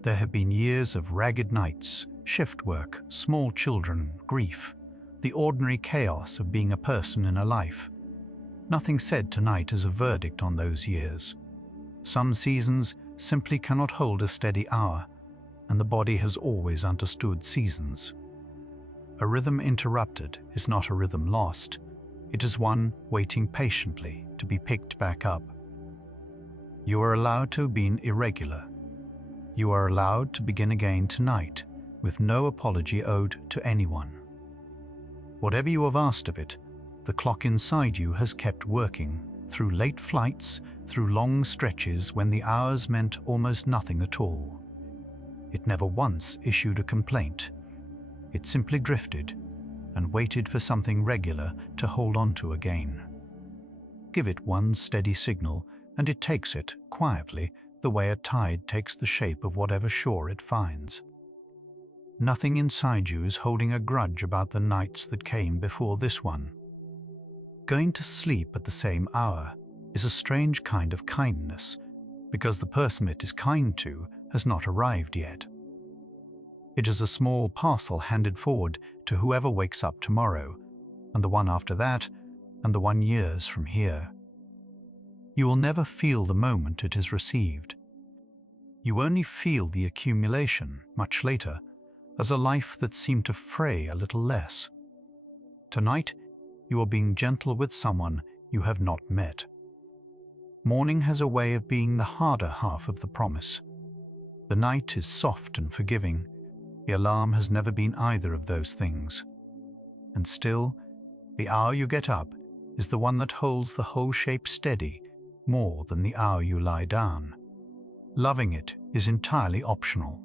There have been years of ragged nights, shift work, small children, grief, the ordinary chaos of being a person in a life. Nothing said tonight is a verdict on those years. Some seasons simply cannot hold a steady hour, and the body has always understood seasons. A rhythm interrupted is not a rhythm lost. It is one waiting patiently to be picked back up. You are allowed to have been irregular. You are allowed to begin again tonight, with no apology owed to anyone. Whatever you have asked of it, the clock inside you has kept working, through late flights, through long stretches when the hours meant almost nothing at all. It never once issued a complaint. It simply drifted and waited for something regular to hold on to again. Give it one steady signal, and it takes it, quietly, the way a tide takes the shape of whatever shore it finds. Nothing inside you is holding a grudge about the nights that came before this one. Going to sleep at the same hour is a strange kind of kindness, because the person it is kind to has not arrived yet. It is a small parcel handed forward to whoever wakes up tomorrow, and the one after that, and the one years from here. You will never feel the moment it is received. You only feel the accumulation, much later, as a life that seemed to fray a little less. Tonight, you are being gentle with someone you have not met. Morning has a way of being the harder half of the promise. The night is soft and forgiving. The alarm has never been either of those things. And still, the hour you get up is the one that holds the whole shape steady more than the hour you lie down. Loving it is entirely optional.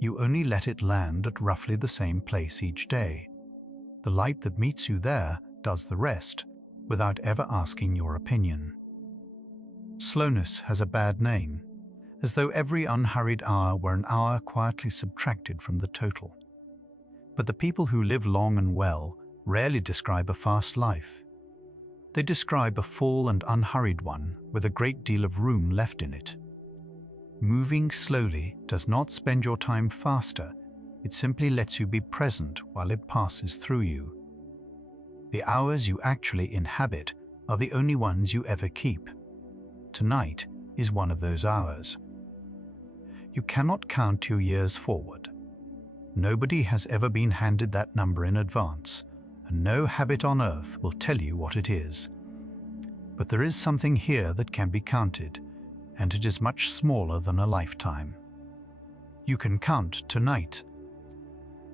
You only let it land at roughly the same place each day. The light that meets you there does the rest, without ever asking your opinion. Slowness has a bad name, as though every unhurried hour were an hour quietly subtracted from the total. But the people who live long and well rarely describe a fast life. They describe a full and unhurried one with a great deal of room left in it. Moving slowly does not spend your time faster, it simply lets you be present while it passes through you. The hours you actually inhabit are the only ones you ever keep. Tonight is one of those hours. You cannot count your years forward. Nobody has ever been handed that number in advance, and no habit on earth will tell you what it is. But there is something here that can be counted, and it is much smaller than a lifetime. You can count tonight.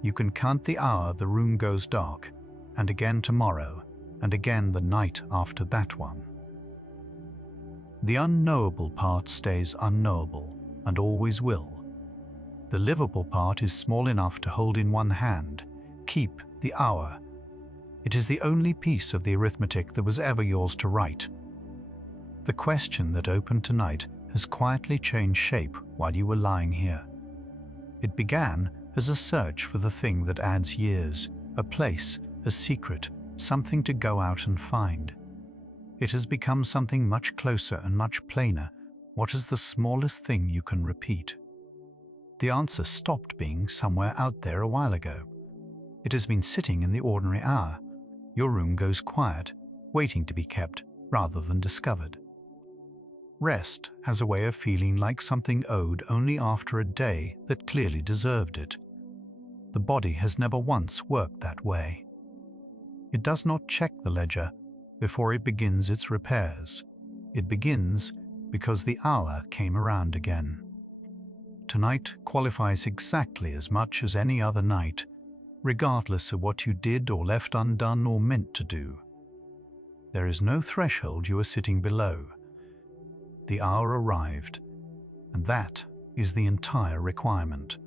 You can count the hour the room goes dark, and again tomorrow, and again the night after that one. The unknowable part stays unknowable, and always will. The livable part is small enough to hold in one hand. Keep the hour. It is the only piece of the arithmetic that was ever yours to write. The question that opened tonight has quietly changed shape while you were lying here. It began as a search for the thing that adds years, a place, a secret, something to go out and find. It has become something much closer and much plainer. What is the smallest thing you can repeat? The answer stopped being somewhere out there a while ago. It has been sitting in the ordinary hour. Your room goes quiet, waiting to be kept rather than discovered. Rest has a way of feeling like something owed only after a day that clearly deserved it. The body has never once worked that way. It does not check the ledger before it begins its repairs. It begins because the hour came around again. Tonight qualifies exactly as much as any other night, regardless of what you did or left undone or meant to do. There is no threshold you are sitting below. The hour arrived, and that is the entire requirement.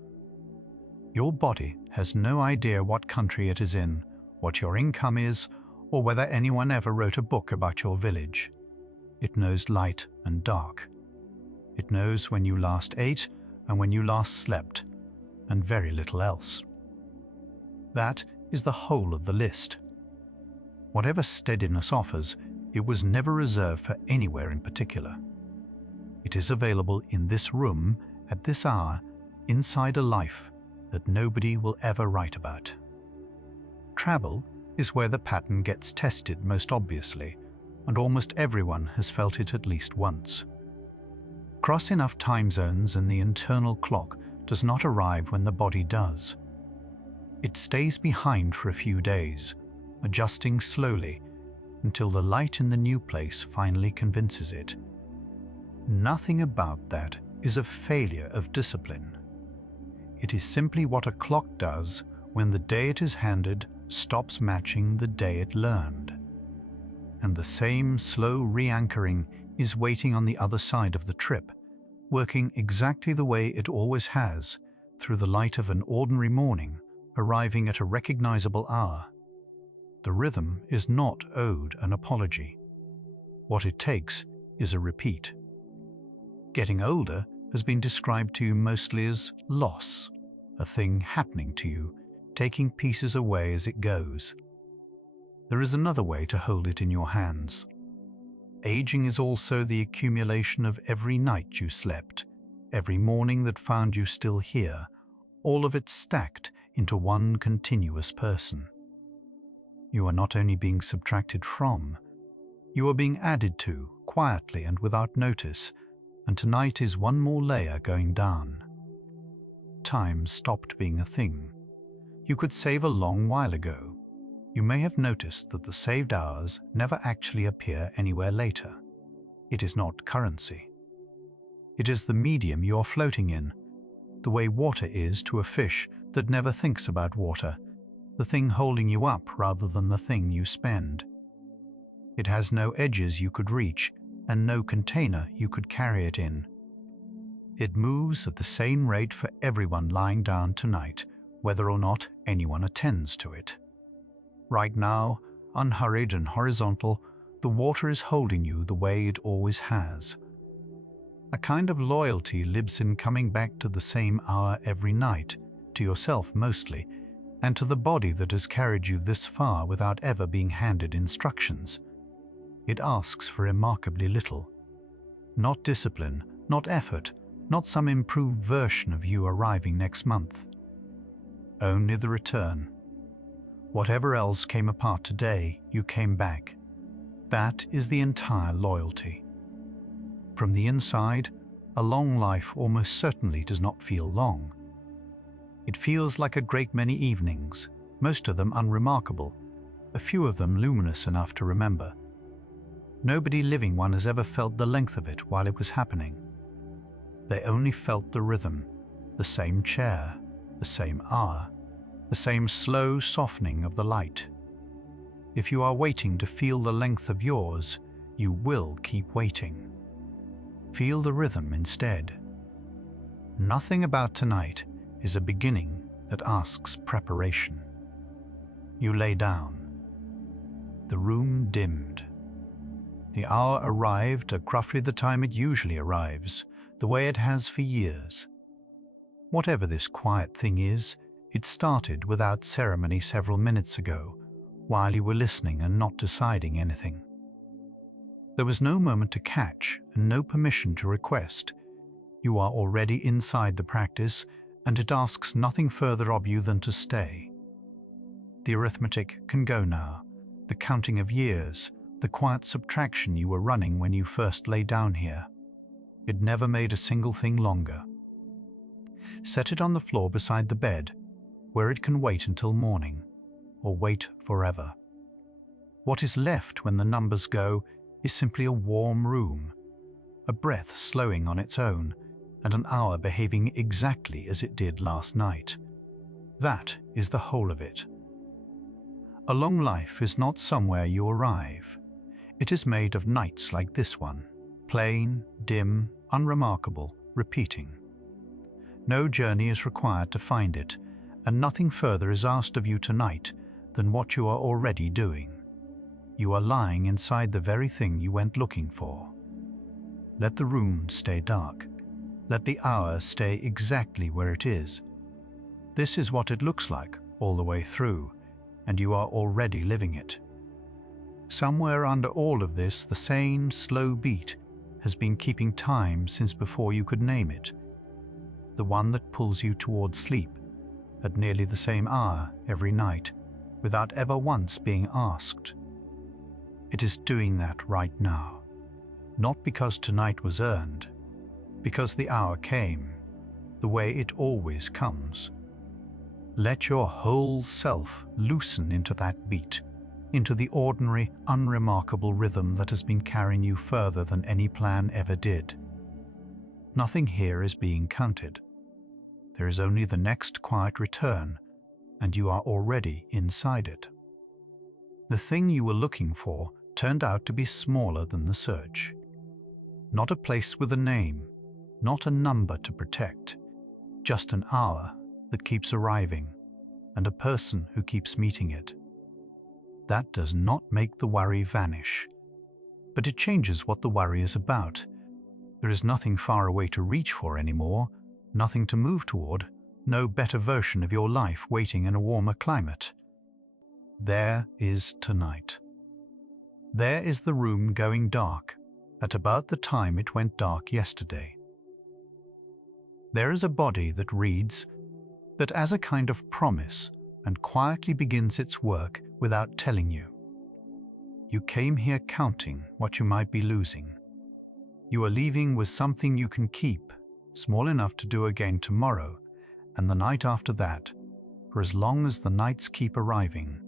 Your body has no idea what country it is in, what your income is, or whether anyone ever wrote a book about your village. It knows light and dark. It knows when you last ate and when you last slept, and very little else. That is the whole of the list. Whatever steadiness offers, it was never reserved for anywhere in particular. It is available in this room, at this hour, inside a life that nobody will ever write about. Travel is where the pattern gets tested most obviously, and almost everyone has felt it at least once. Cross enough time zones and the internal clock does not arrive when the body does. It stays behind for a few days, adjusting slowly until the light in the new place finally convinces it. Nothing about that is a failure of discipline. It is simply what a clock does when the day it is handed stops matching the day it learned. And the same slow re-anchoring is waiting on the other side of the trip, working exactly the way it always has, through the light of an ordinary morning, arriving at a recognizable hour. The rhythm is not owed an apology. What it takes is a repeat. Getting older has been described to you mostly as loss, a thing happening to you, taking pieces away as it goes. There is another way to hold it in your hands. Aging is also the accumulation of every night you slept, every morning that found you still here, all of it stacked into one continuous person. You are not only being subtracted from, you are being added to, quietly and without notice, and tonight is one more layer going down. Time stopped being a thing. You could save a long while ago. You may have noticed that the saved hours never actually appear anywhere later. It is not currency. It is the medium you are floating in, the way water is to a fish that never thinks about water, the thing holding you up rather than the thing you spend. It has no edges you could reach and no container you could carry it in. It moves at the same rate for everyone lying down tonight, whether or not anyone attends to it. Right now, unhurried and horizontal, the water is holding you the way it always has. A kind of loyalty lives in coming back to the same hour every night, to yourself mostly, and to the body that has carried you this far without ever being handed instructions. It asks for remarkably little. Not discipline, not effort, not some improved version of you arriving next month. Only the return. Whatever else came apart today, you came back. That is the entire loyalty. From the inside, a long life almost certainly does not feel long. It feels like a great many evenings, most of them unremarkable, a few of them luminous enough to remember. Nobody living one has ever felt the length of it while it was happening. They only felt the rhythm, the same chair, the same hour, the same slow softening of the light. If you are waiting to feel the length of yours, you will keep waiting. Feel the rhythm instead. Nothing about tonight is a beginning that asks preparation. You lay down. The room dimmed. The hour arrived at roughly the time it usually arrives, the way it has for years. Whatever this quiet thing is, it started without ceremony several minutes ago, while you were listening and not deciding anything. There was no moment to catch and no permission to request. You are already inside the practice, and it asks nothing further of you than to stay. The arithmetic can go now, the counting of years, the quiet subtraction you were running when you first lay down here. It never made a single thing longer. Set it on the floor beside the bed, where it can wait until morning, or wait forever. What is left when the numbers go is simply a warm room, a breath slowing on its own, and an hour behaving exactly as it did last night. That is the whole of it. A long life is not somewhere you arrive. It is made of nights like this one, plain, dim, unremarkable, repeating. No journey is required to find it, and nothing further is asked of you tonight than what you are already doing. You are lying inside the very thing you went looking for. Let the room stay dark. Let the hour stay exactly where it is. This is what it looks like all the way through, and you are already living it. Somewhere under all of this, the same slow beat has been keeping time since before you could name it. The one that pulls you towards sleep at nearly the same hour every night, without ever once being asked. It is doing that right now, not because tonight was earned, because the hour came, the way it always comes. Let your whole self loosen into that beat, into the ordinary, unremarkable rhythm that has been carrying you further than any plan ever did. Nothing here is being counted. There is only the next quiet return, and you are already inside it. The thing you were looking for turned out to be smaller than the search. Not a place with a name, not a number to protect, just an hour that keeps arriving, and a person who keeps meeting it. That does not make the worry vanish, but it changes what the worry is about. There is nothing far away to reach for anymore, nothing to move toward, no better version of your life waiting in a warmer climate. There is tonight. There is the room going dark at about the time it went dark yesterday. There is a body that reads, that as a kind of promise and quietly begins its work without telling you. You came here counting what you might be losing. You are leaving with something you can keep, small enough to do again tomorrow and the night after that, for as long as the nights keep arriving.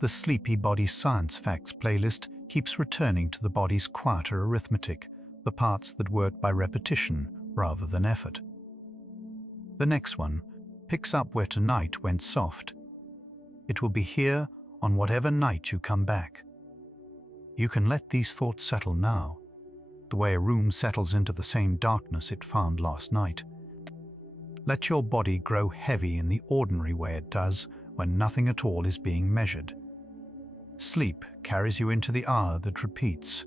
The Sleepy Body Science Facts playlist keeps returning to the body's quieter arithmetic, the parts that work by repetition rather than effort. The next one picks up where tonight went soft. It will be here on whatever night you come back. You can let these thoughts settle now, the way a room settles into the same darkness it found last night. Let your body grow heavy in the ordinary way it does when nothing at all is being measured. Sleep carries you into the hour that repeats,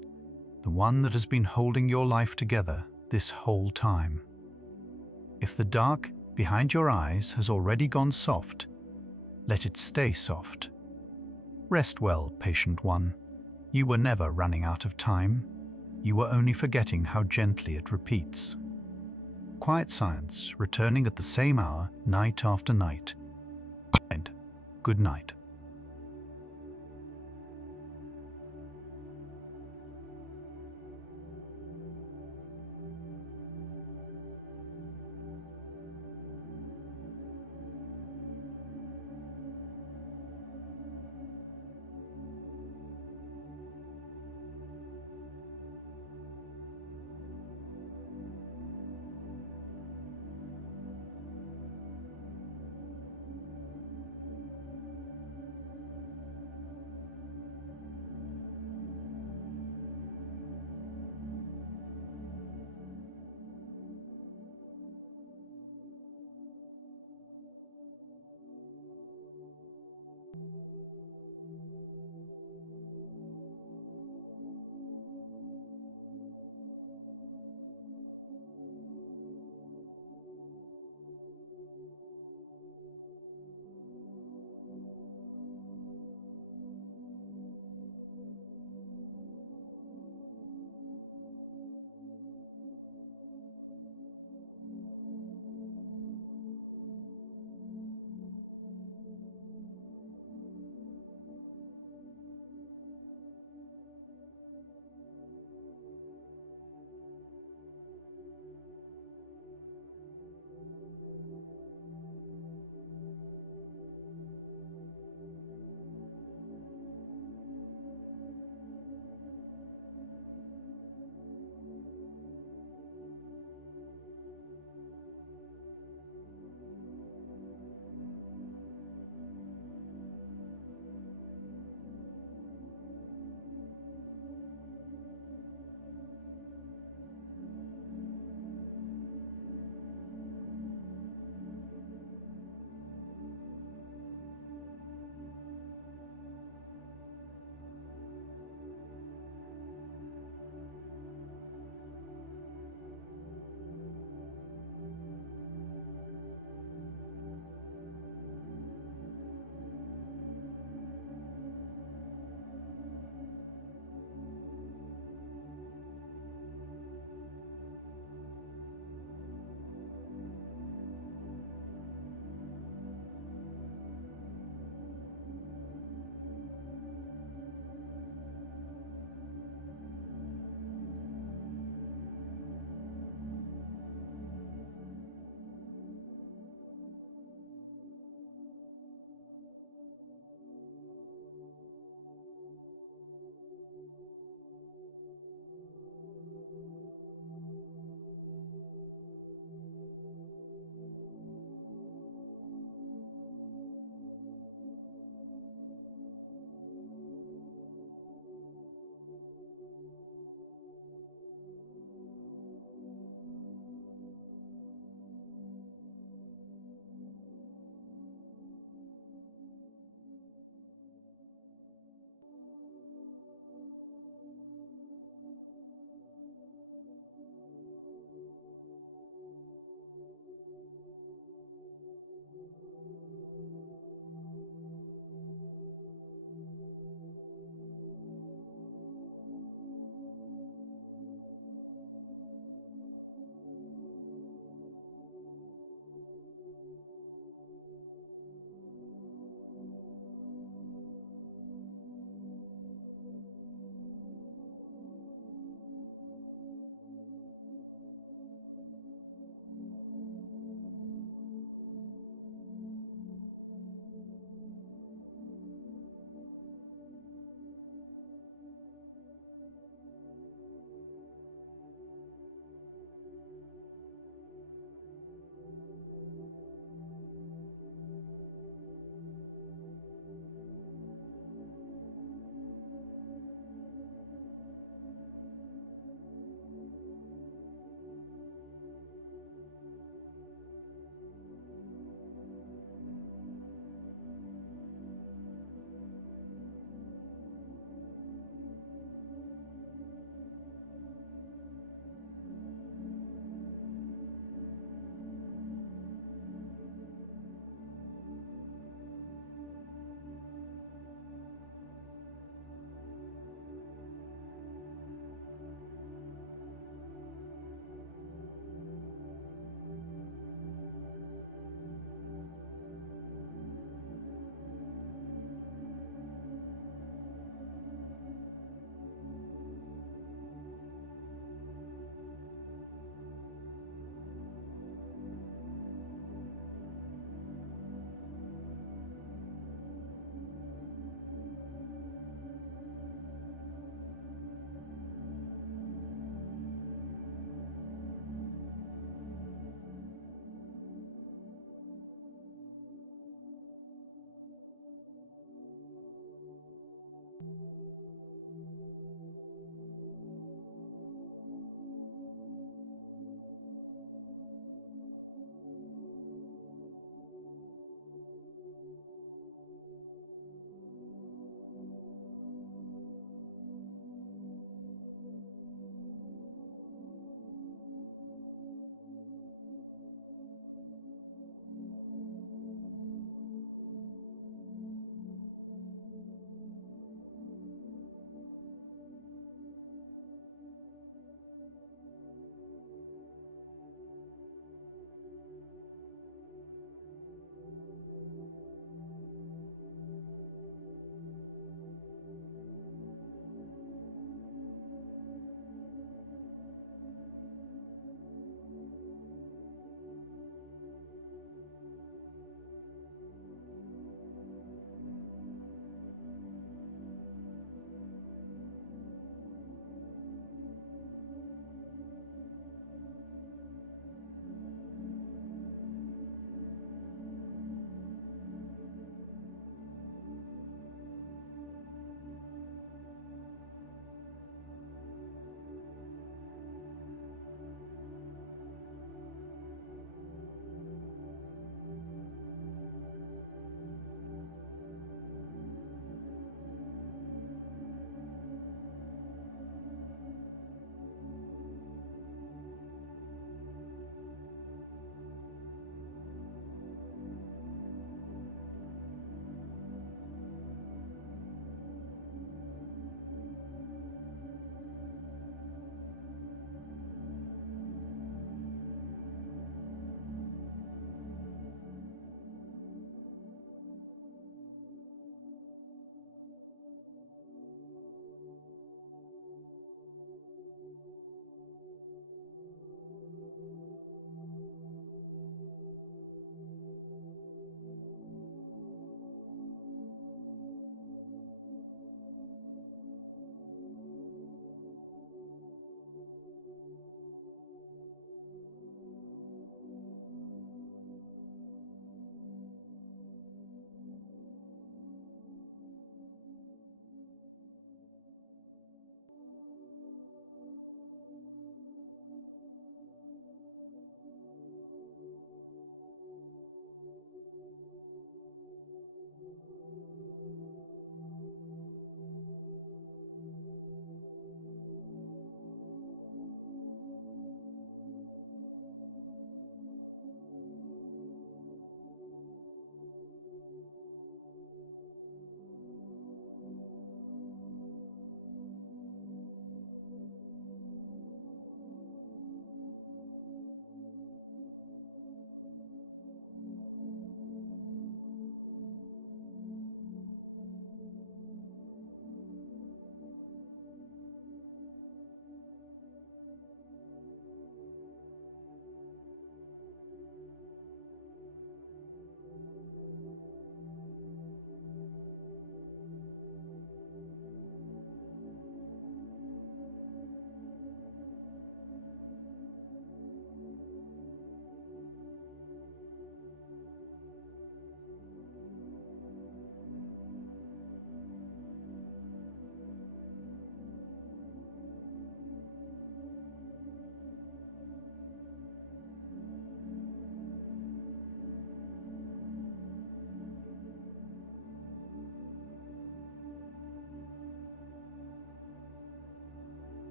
the one that has been holding your life together this whole time. If the dark behind your eyes has already gone soft, let it stay soft. Rest well, patient one. You were never running out of time. You were only forgetting how gently it repeats. Quiet Science, returning at the same hour, night after night. And good night.